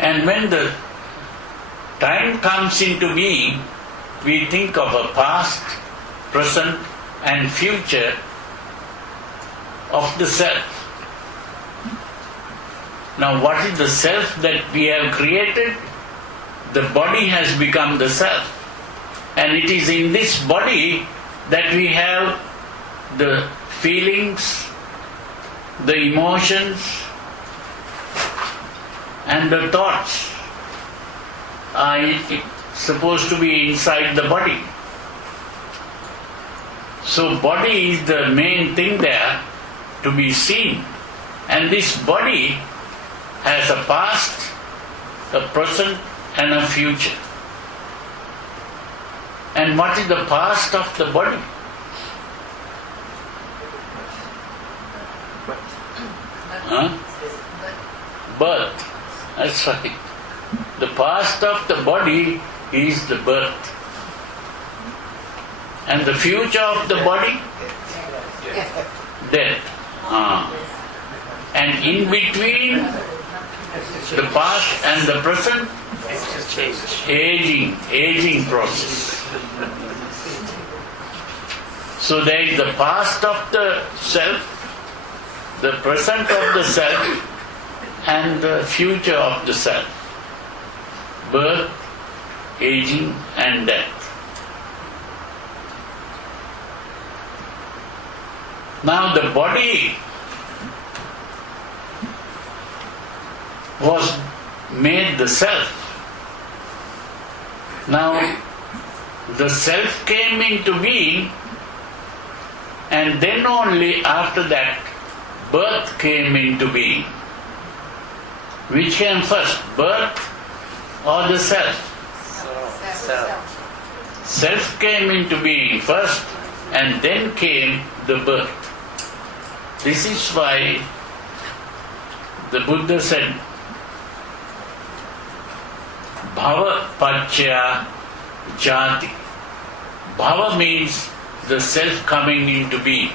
And when the time comes into being, we think of a past, present, and future of the self. Now what is the self that we have created? The body has become the self. And it is in this body that we have the feelings, the emotions, and the thoughts are supposed to be inside the body. So body is the main thing there to be seen. And this body has a past, a present, and a future. And what is the past of the body? Birth. That's right. The past of the body is the birth. And the future of the body? Death. And in between the past and the present? Aging process. So there is the past of the self, the present of the self, and the future of the self. Birth, aging, and death. Now the body was made the self. Now the self came into being, and then only after that birth came into being. Which came first, birth or the self? Self came into being first, and then came the birth. This is why the Buddha said, Bhava Pacchya Jati. Bhava means the self coming into being.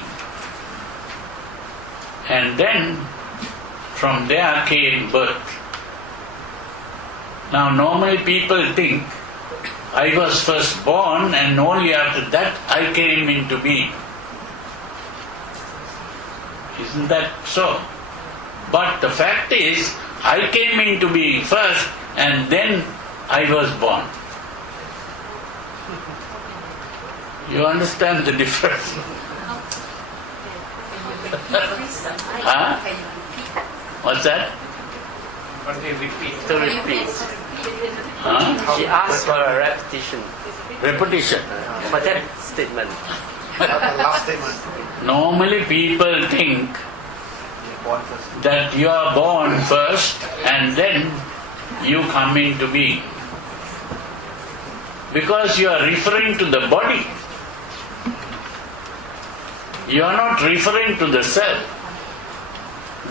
And then from there came birth. Now normally people think, I was first born and only after that I came into being. Isn't that so? But the fact is, I came into being first and then I was born. You understand the difference? Huh? What's that? What do you repeat? To repeat. Huh? She asked for a repetition Repetition. for that statement. Last statement. Normally people think Born first. that you are born first and then you come into being. Because you are referring to the body. You are not referring to the self.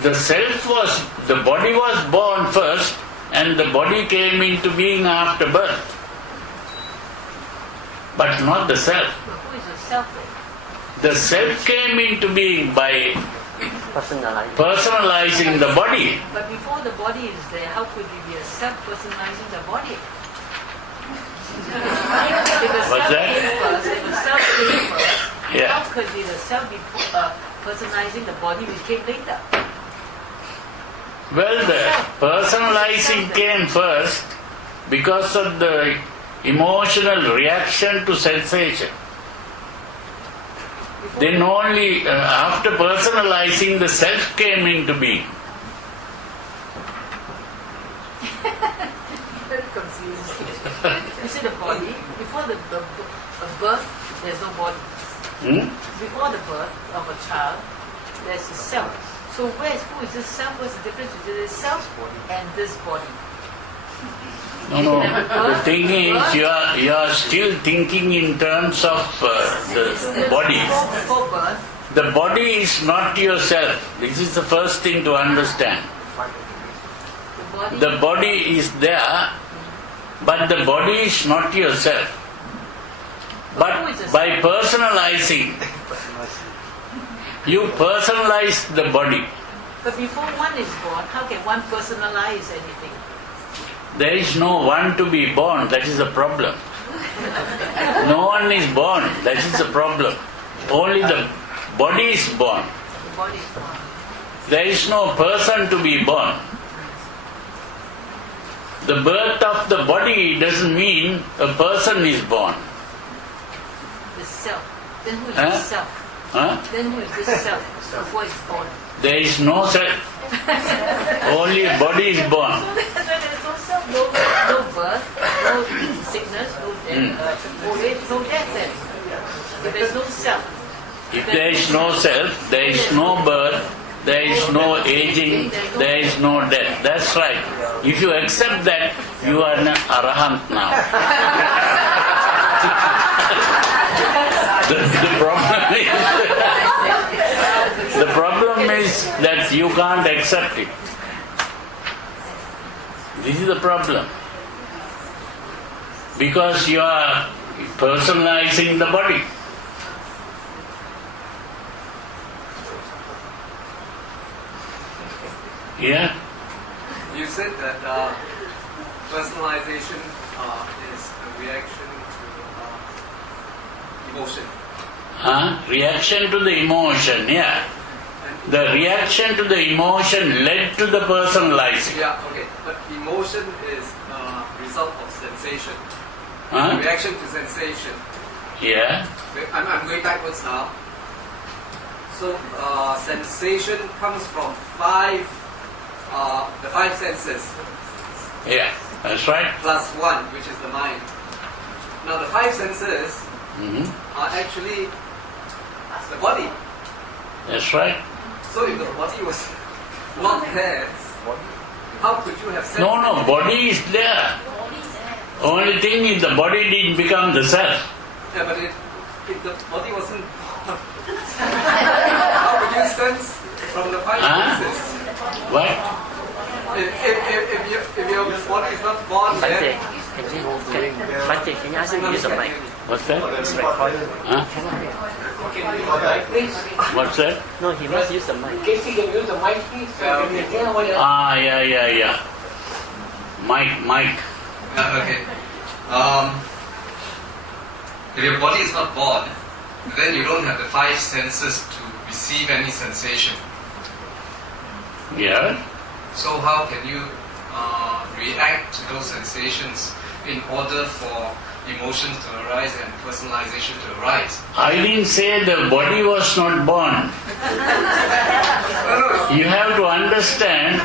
The body was born first and the body came into being after birth. But not the self. Who is the self? The self came into being by Personalized. personalizing the body. But before the body is there, how could it be a self personalizing the body? If the What's self that? came first, if the self came first, Yeah. how could be the self be personalizing the body which came later? Well, the personalizing came first because of the emotional reaction to sensation. Then only after personalizing, the self came into being. Very confusing. You see the body, before the birth, there's no body. Before the birth of a child, there's a self. So who is this self? What's the difference between this self and this body? No. The thing is, you are still thinking in terms of the body. Before birth, The body is not yourself. This is the first thing to understand. The body is there, but the body is not yourself. But by personalizing, you personalize the body. But before one is born, how can one personalize anything? There is no one to be born, that is the problem. No one is born, that is the problem. Only the body is born. The body is born. There is no person to be born. The birth of the body doesn't mean a person is born. The self. Then who is Huh? the self? Huh? Then who is this self before it's born? There is no self. Only a body is born. So there is no self, no birth, no sickness, no death, old age, no death then. If there's no self. If there is no self, there is no birth, there is no aging, there is no death. That's right. If you accept that, you are an arahant now. The problem is that you can't accept it. This is the problem. Because you are personalizing the body. Yeah? You said that personalization is a reaction to emotion. Reaction to the emotion, yeah. The reaction to the emotion led to the personalizing. Yeah, okay. But emotion is a result of sensation. Huh? Reaction to sensation. Yeah. I'm going backwards now. So sensation comes from the five senses. Yeah, that's right. Plus one, which is the mind. Now the five senses are actually the body. That's right. So if the body was not there, how could you have said? No, body is there. Only thing is the body didn't become the self. Yeah, but if the body wasn't, how would you sense What? If your body is not born Bhante, yet, Bhante, can you ask him to use the mic? What's that? It's recorded. Huh? What's that? No, he must use the mic. Casey, can you use the mic, please? So we can hear what you're Yeah. Mike. okay. If your body is not born, then you don't have the five senses to receive any sensation. Yeah. So how can you react to those sensations in order for emotions to arise and personalization to arise? I didn't say the body was not born. You have to understand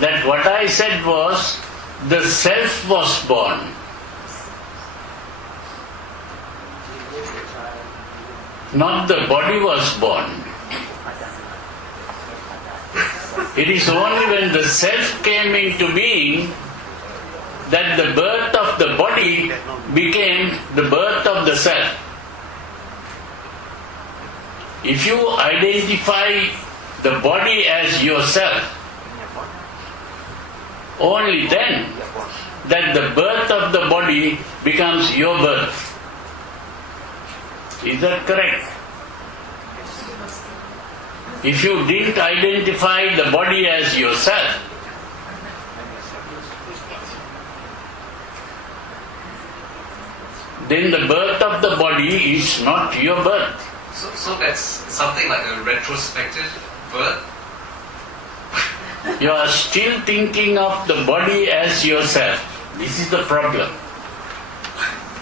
that what I said was the self was born. Not the body was born. It is only when the self came into being that the birth of the body became the birth of the self. If you identify the body as yourself, only then that the birth of the body becomes your birth. Is that correct? If you didn't identify the body as yourself, then the birth of the body is not your birth. So that's something like a retrospective birth? You are still thinking of the body as yourself. This is the problem.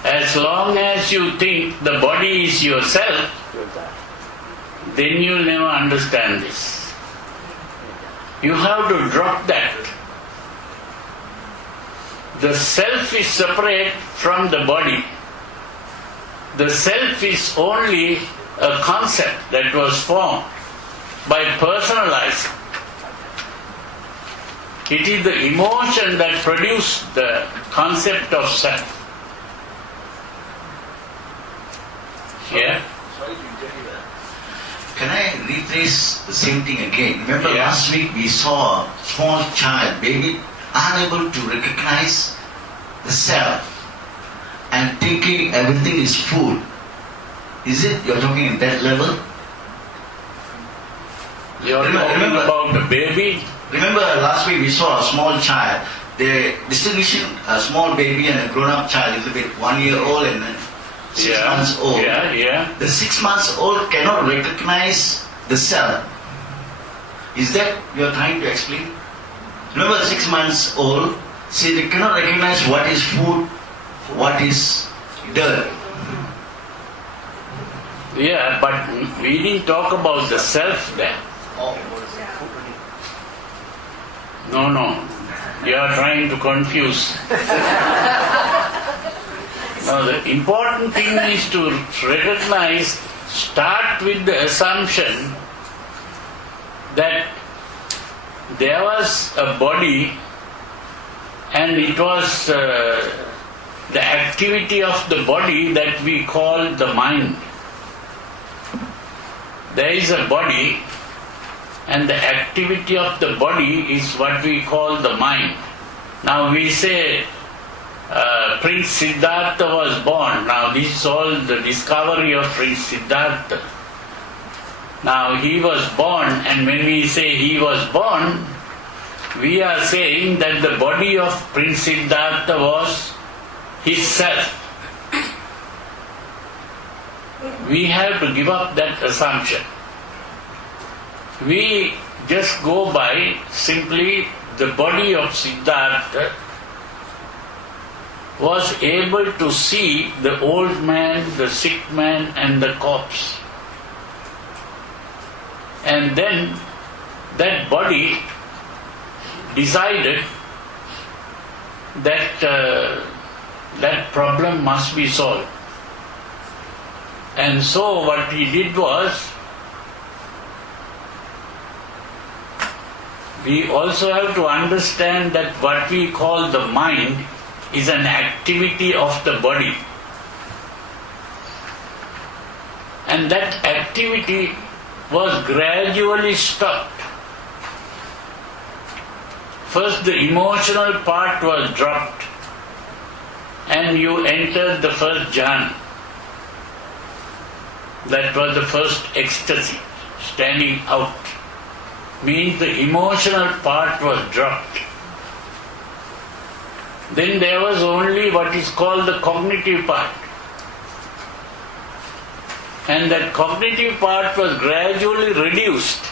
As long as you think the body is yourself, then you will never understand this. You have to drop that. The self is separate from the body. The self is only a concept that was formed by personalizing. It is the emotion that produced the concept of self. Yeah? Sorry to intervene. Can I rephrase the same thing again? Remember Yeah. last week we saw a small child, baby, unable to recognize the self and thinking everything is food. Is it you're talking at that level? You are talking Remember- about the baby. Remember last week we saw a small child. The distinguishing a small baby and a grown-up child, little bit 1 year old and then 6 months old. Yeah. The 6 months old cannot recognize the self. Is that you're trying to explain? Remember 6 months old, see they cannot recognize what is food, what is dirt. Yeah, but we didn't talk about the self there. No. You are trying to confuse. Now the important thing is to recognize, start with the assumption that there was a body and it was the activity of the body that we call the mind. There is a body and the activity of the body is what we call the mind. Now we say Prince Siddhartha was born. Now this is all the discovery of Prince Siddhartha. Now he was born, and when we say he was born, we are saying that the body of Prince Siddhartha was his self. We have to give up that assumption. We just go by simply the body of Siddhartha was able to see the old man, the sick man and the corpse. And then that body decided that that problem must be solved. And so what he did was, we also have to understand that what we call the mind is an activity of the body. And that activity was gradually stopped. first the emotional part was dropped and you entered the first jhana. That was the first ecstasy, standing out. Means the emotional part was dropped. Then there was only what is called the cognitive part. And that cognitive part was gradually reduced.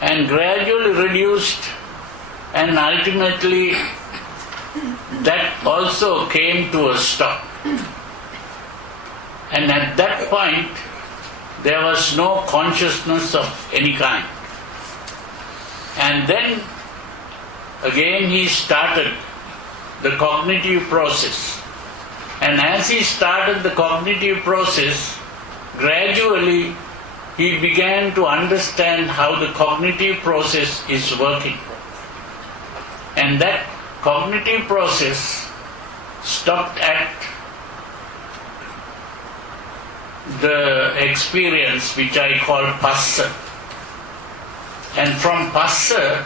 And gradually reduced, and ultimately that also came to a stop. And at that point there was no consciousness of any kind. And then again he started the cognitive process. And as he started the cognitive process, gradually he began to understand how the cognitive process is working. And that cognitive process stopped at the experience which I call passa. And from passa,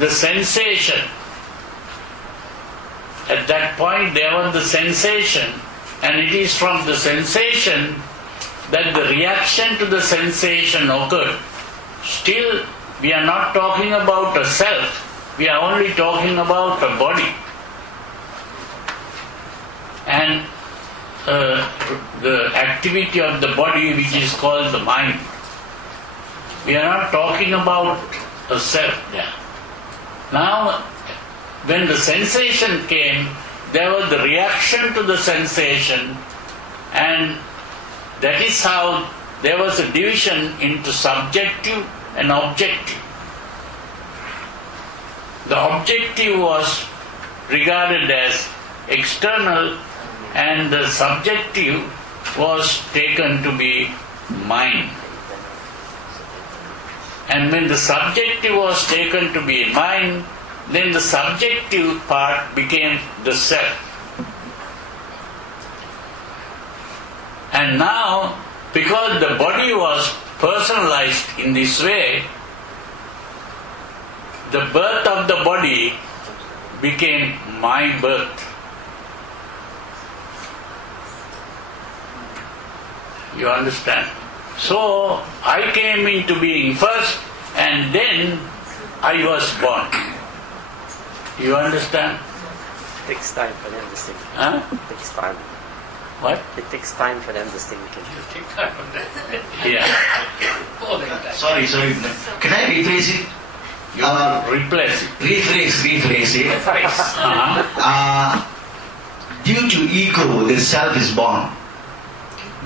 the sensation. At that point there was the sensation, and it is from the sensation that the reaction to the sensation occurred. Still, we are not talking about a self, we are only talking about a body. And the activity of the body which is called the mind. We are not talking about a self there. Now, when the sensation came, there was the reaction to the sensation, and that is how there was a division into subjective and objective. The objective was regarded as external, and the subjective was taken to be mind. And when the subjective was taken to be mind, then the subjective part became the self. And now, because the body was personalized in this way, the birth of the body became my birth. You understand? So, I came into being first, and then I was born. You understand? It takes time for them to think. Huh? It takes time. What? It takes time for them to think. Yeah. Sorry. Can I rephrase it? Replace it. Rephrase it. Uh-huh. Due to ego, the self is born.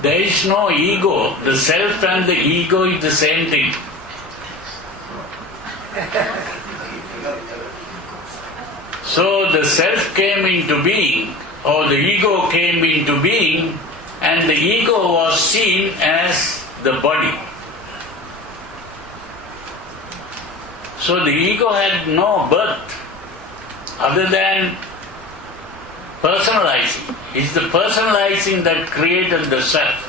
There is no ego. The self and the ego is the same thing. So the self came into being, or the ego came into being, and the ego was seen as the body. So the ego had no birth other than personalizing. It's the personalizing that created the self.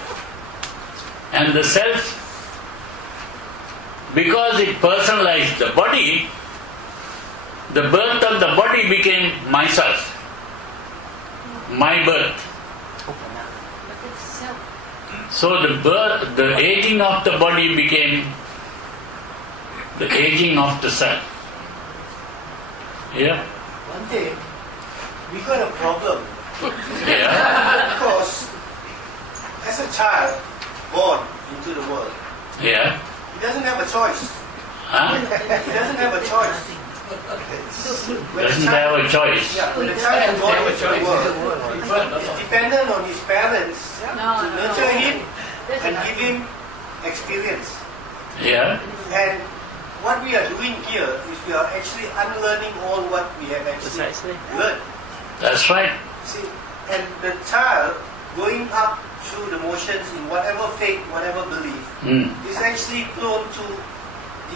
And the self, because it personalized the body, the birth of the body became myself, my birth. So the aging of the body became the aging of the self. Yeah? Bhante, we got a problem. Yeah? Because as a child born into the world, Yeah? he doesn't have a choice. Huh? He doesn't have a choice. Doesn't have a choice. Yeah, when the child is born into the world, he's dependent on his parents to nurture him and give him experience. Yeah? And what we are doing here is we are actually unlearning all what we have actually Precisely. learned. That's right. See, and the child going up through the motions in whatever faith, whatever belief, is actually prone to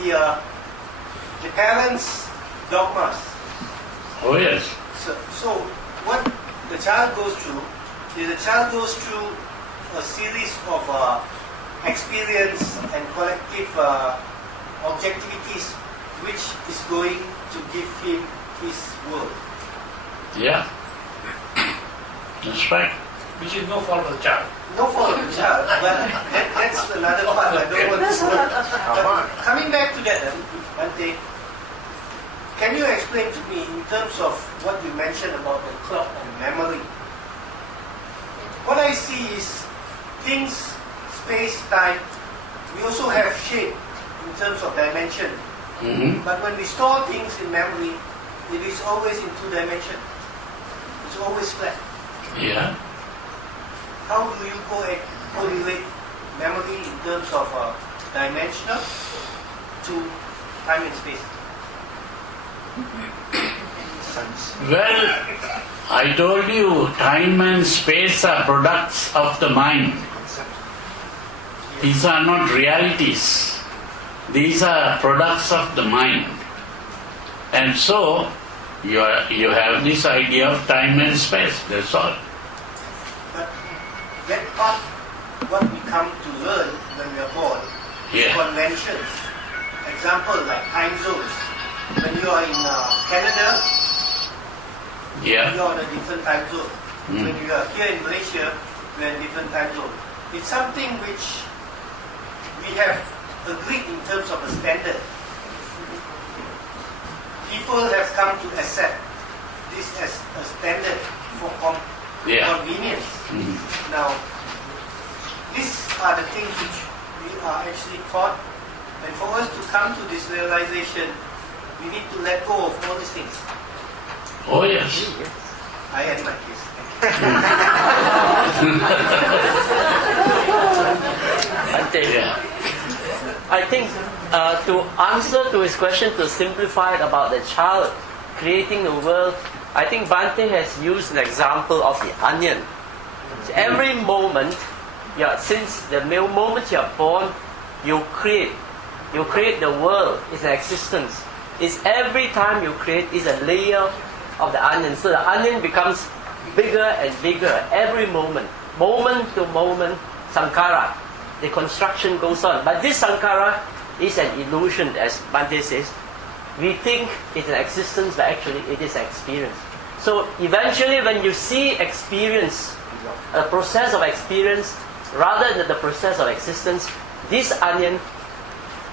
the parents' dogmas. Oh yes. So what the child goes through is the child goes through a series of experience and collective objectivities which is going to give him his world. Yeah. That's right. Which is no fault of the child. No fault of the child, but that's another part. I don't want to. But coming back to that, Bhante, can you explain to me in terms of what you mentioned about the clock and memory? What I see is things, space, time. We also have shape in terms of dimension. Mm-hmm. But when we store things in memory, it is always in two dimensions. It's always flat. Yeah. How do you correlate memory in terms of dimensional to time and space? Well, I told you time and space are products of the mind. These are not realities. These are products of the mind. And so, you have this idea of time and space, that's all. But that part, what we come to learn when we are born, Yeah. conventions. Example like time zones. When you are in Canada, you Yeah. are on a different time zone. Mm. When you are here in Malaysia, we are in different time zone. It's something which we have agreed in terms of a standard. People have come to accept this as a standard for Yeah. convenience. Mhm. Now, these are the things which we are actually taught, and for us to come to this realization, we need to let go of all these things. Oh yes. I had my case. Yeah. I think to answer to his question, to simplify it about the child creating the world, I think Bhante has used an example of the onion. So every moment, since the moment you are born, you create the world. It's an existence. It's every time you create is a layer of the onion. So the onion becomes bigger and bigger every moment to moment. Sankara, the construction goes on. But this sankara is an illusion, as Bhante says. We think it's an existence, but actually it is an experience. So eventually when you see experience, a process of experience, rather than the process of existence, this onion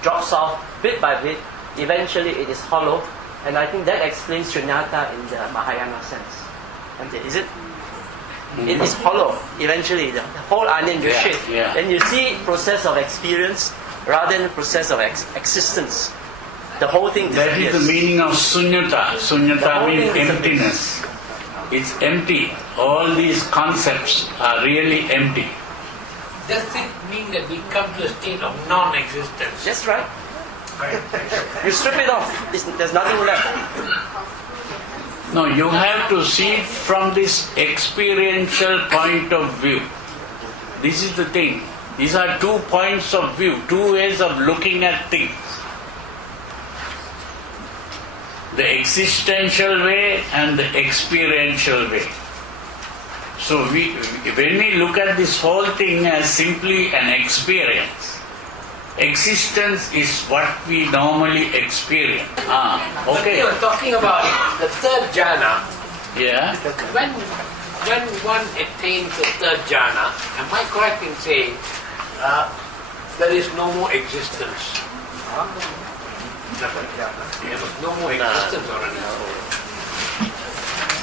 drops off bit by bit. Eventually it is hollow. And I think that explains Shunyata in the Mahayana sense. Bhante, is it? It is hollow. Eventually the whole onion you shape. Yeah. Then you see process of experience rather than process of existence. The whole thing That disappears. is the meaning of sunyata. Sunyata means emptiness. It's empty. All these concepts are really empty. Does it mean that we come to a state of non-existence? That's right. You strip it off. There's nothing left. No, you have to see it from this experiential point of view. This is the thing. These are 2 points of view, 2 ways of looking at things. The existential way and the experiential way. So when we look at this whole thing as simply an experience, existence is what we normally experience. But you were talking about the third jhana. Yeah. When one attains the third jhana, am I correct in saying there is no more existence? There was no more existence already.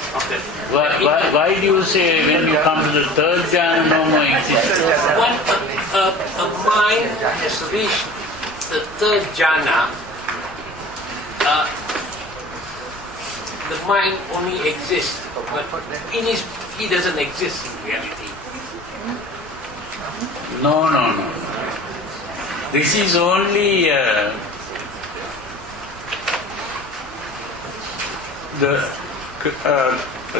Okay. Why do you say when you come to the third jhana, no more existence? When a mind has reached the third jhana, the mind only exists, but he doesn't exist in reality. No. This is only a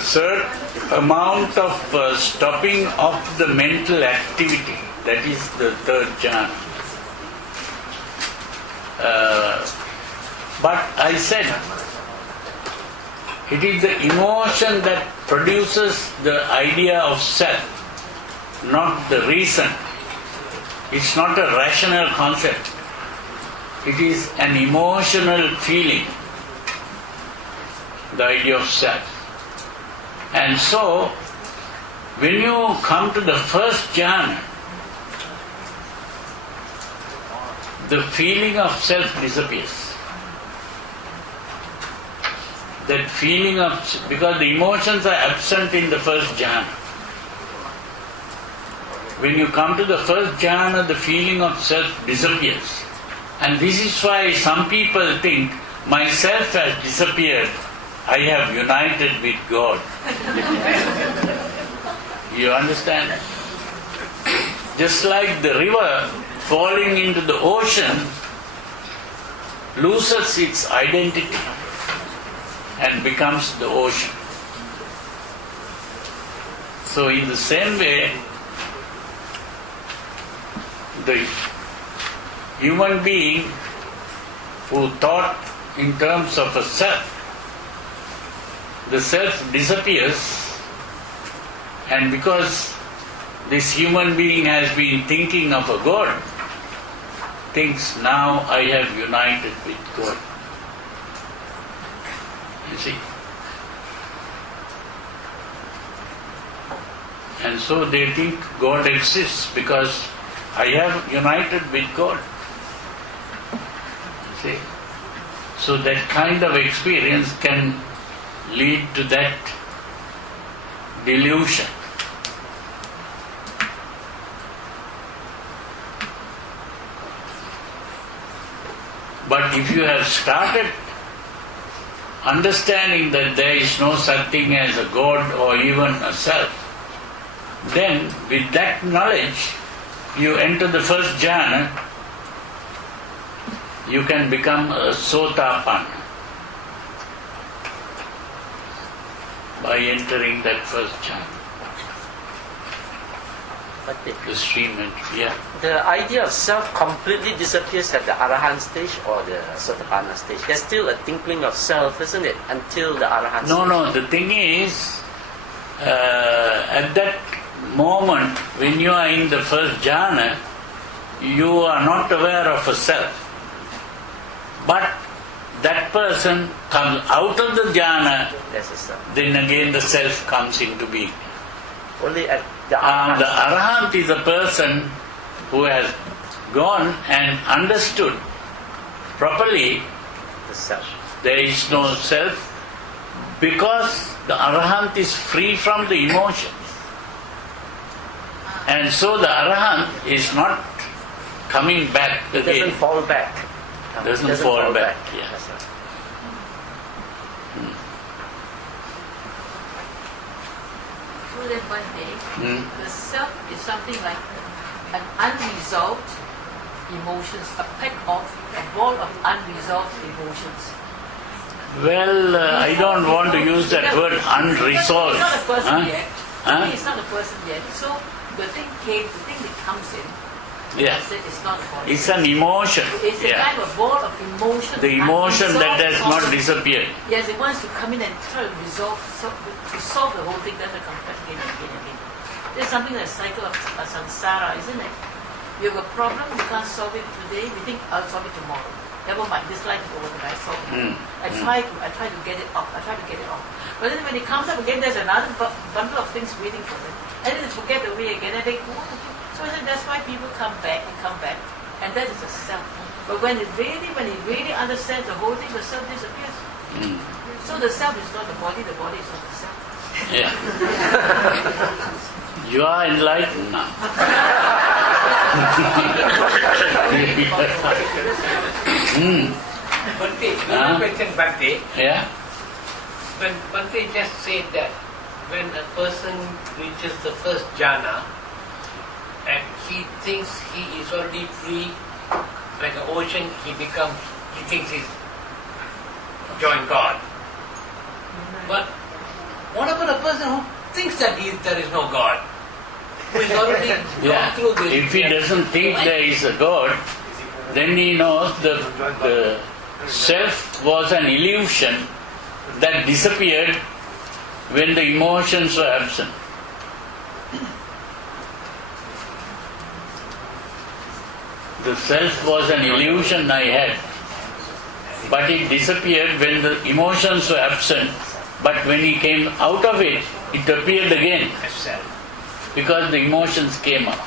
certain amount of stopping of the mental activity. That is the third jhana. But I said, it is the emotion that produces the idea of self, not the reason. It's not a rational concept. It is an emotional feeling, the idea of self. And so, when you come to the first jhana, the feeling of self disappears. That feeling of, because the emotions are absent in the first jhana. When you come to the first jhana, the feeling of self disappears. And this is why some people think, myself has disappeared, I have united with God. You understand? Just like the river falling into the ocean loses its identity and becomes the ocean. So in the same way, the human being who thought in terms of a self, the self disappears, and because this human being has been thinking of a God, thinks, now I have united with God. You see? And so they think God exists because I have united with God. You see? So that kind of experience can lead to that delusion. But if you have started understanding that there is no such thing as a God or even a self, then with that knowledge you enter the first jhana, you can become a sotapanna by entering that first jhana. The stream entry, yeah. The idea of self completely disappears at the Arahant stage or the Sotapanna stage. There's still a tinkling of self, isn't it? Until the Arahant stage. No, the thing is, at that moment when you are in the first jhana, you are not aware of a self. But that person comes out of the jhana, There's a self. then again the self comes into being. Only at the Arahant The stage. Arahant is a person who has gone and understood properly The self. there is no self, because the Arahant is free from the emotions. And so the Arahant is not coming back It doesn't again. fall back. Doesn't fall back, yeah. That's right. So that one day, Hmm. the self is something like an unresolved emotions, a pack of, a ball of unresolved emotions. Well, I don't want to use that word unresolved. It's not a person Huh? yet. Huh? It's not a person yet. So the thing that comes in, Yeah. I said it's not a body. It's an emotion. It's a Yeah. kind of ball of emotion. The emotion that unresolved has not problems. disappeared. Yes, it wants to come in and try to to solve the whole thing, doesn't come back again and again and again. There's something like a cycle of samsara, isn't it? You have a problem, you can't solve it today, we think I'll solve it tomorrow. Never mind, this life is over, I solve it. I try to get it off, But then when it comes up again, there's another bundle of things waiting for them. And then they forget the way again, and they go, so I said that's why people come back, and that is a self. But when it really understands the whole thing, the self disappears. So the self is not the body is not the self. Yeah. You are enlightened now. Bhante, one question, Bhante. Yeah? When Bhante just said that when a person reaches the first jhana and he thinks he is already free, like an ocean, he thinks he's joined God. But what about a person who thinks that there is no God? Who is already gone through this? If he doesn't think there is a God, then he knows the self was an illusion that disappeared when the emotions were absent. the self was an illusion I had, but it disappeared when the emotions were absent. But when he came out of it, it appeared again, Self. because the emotions came up.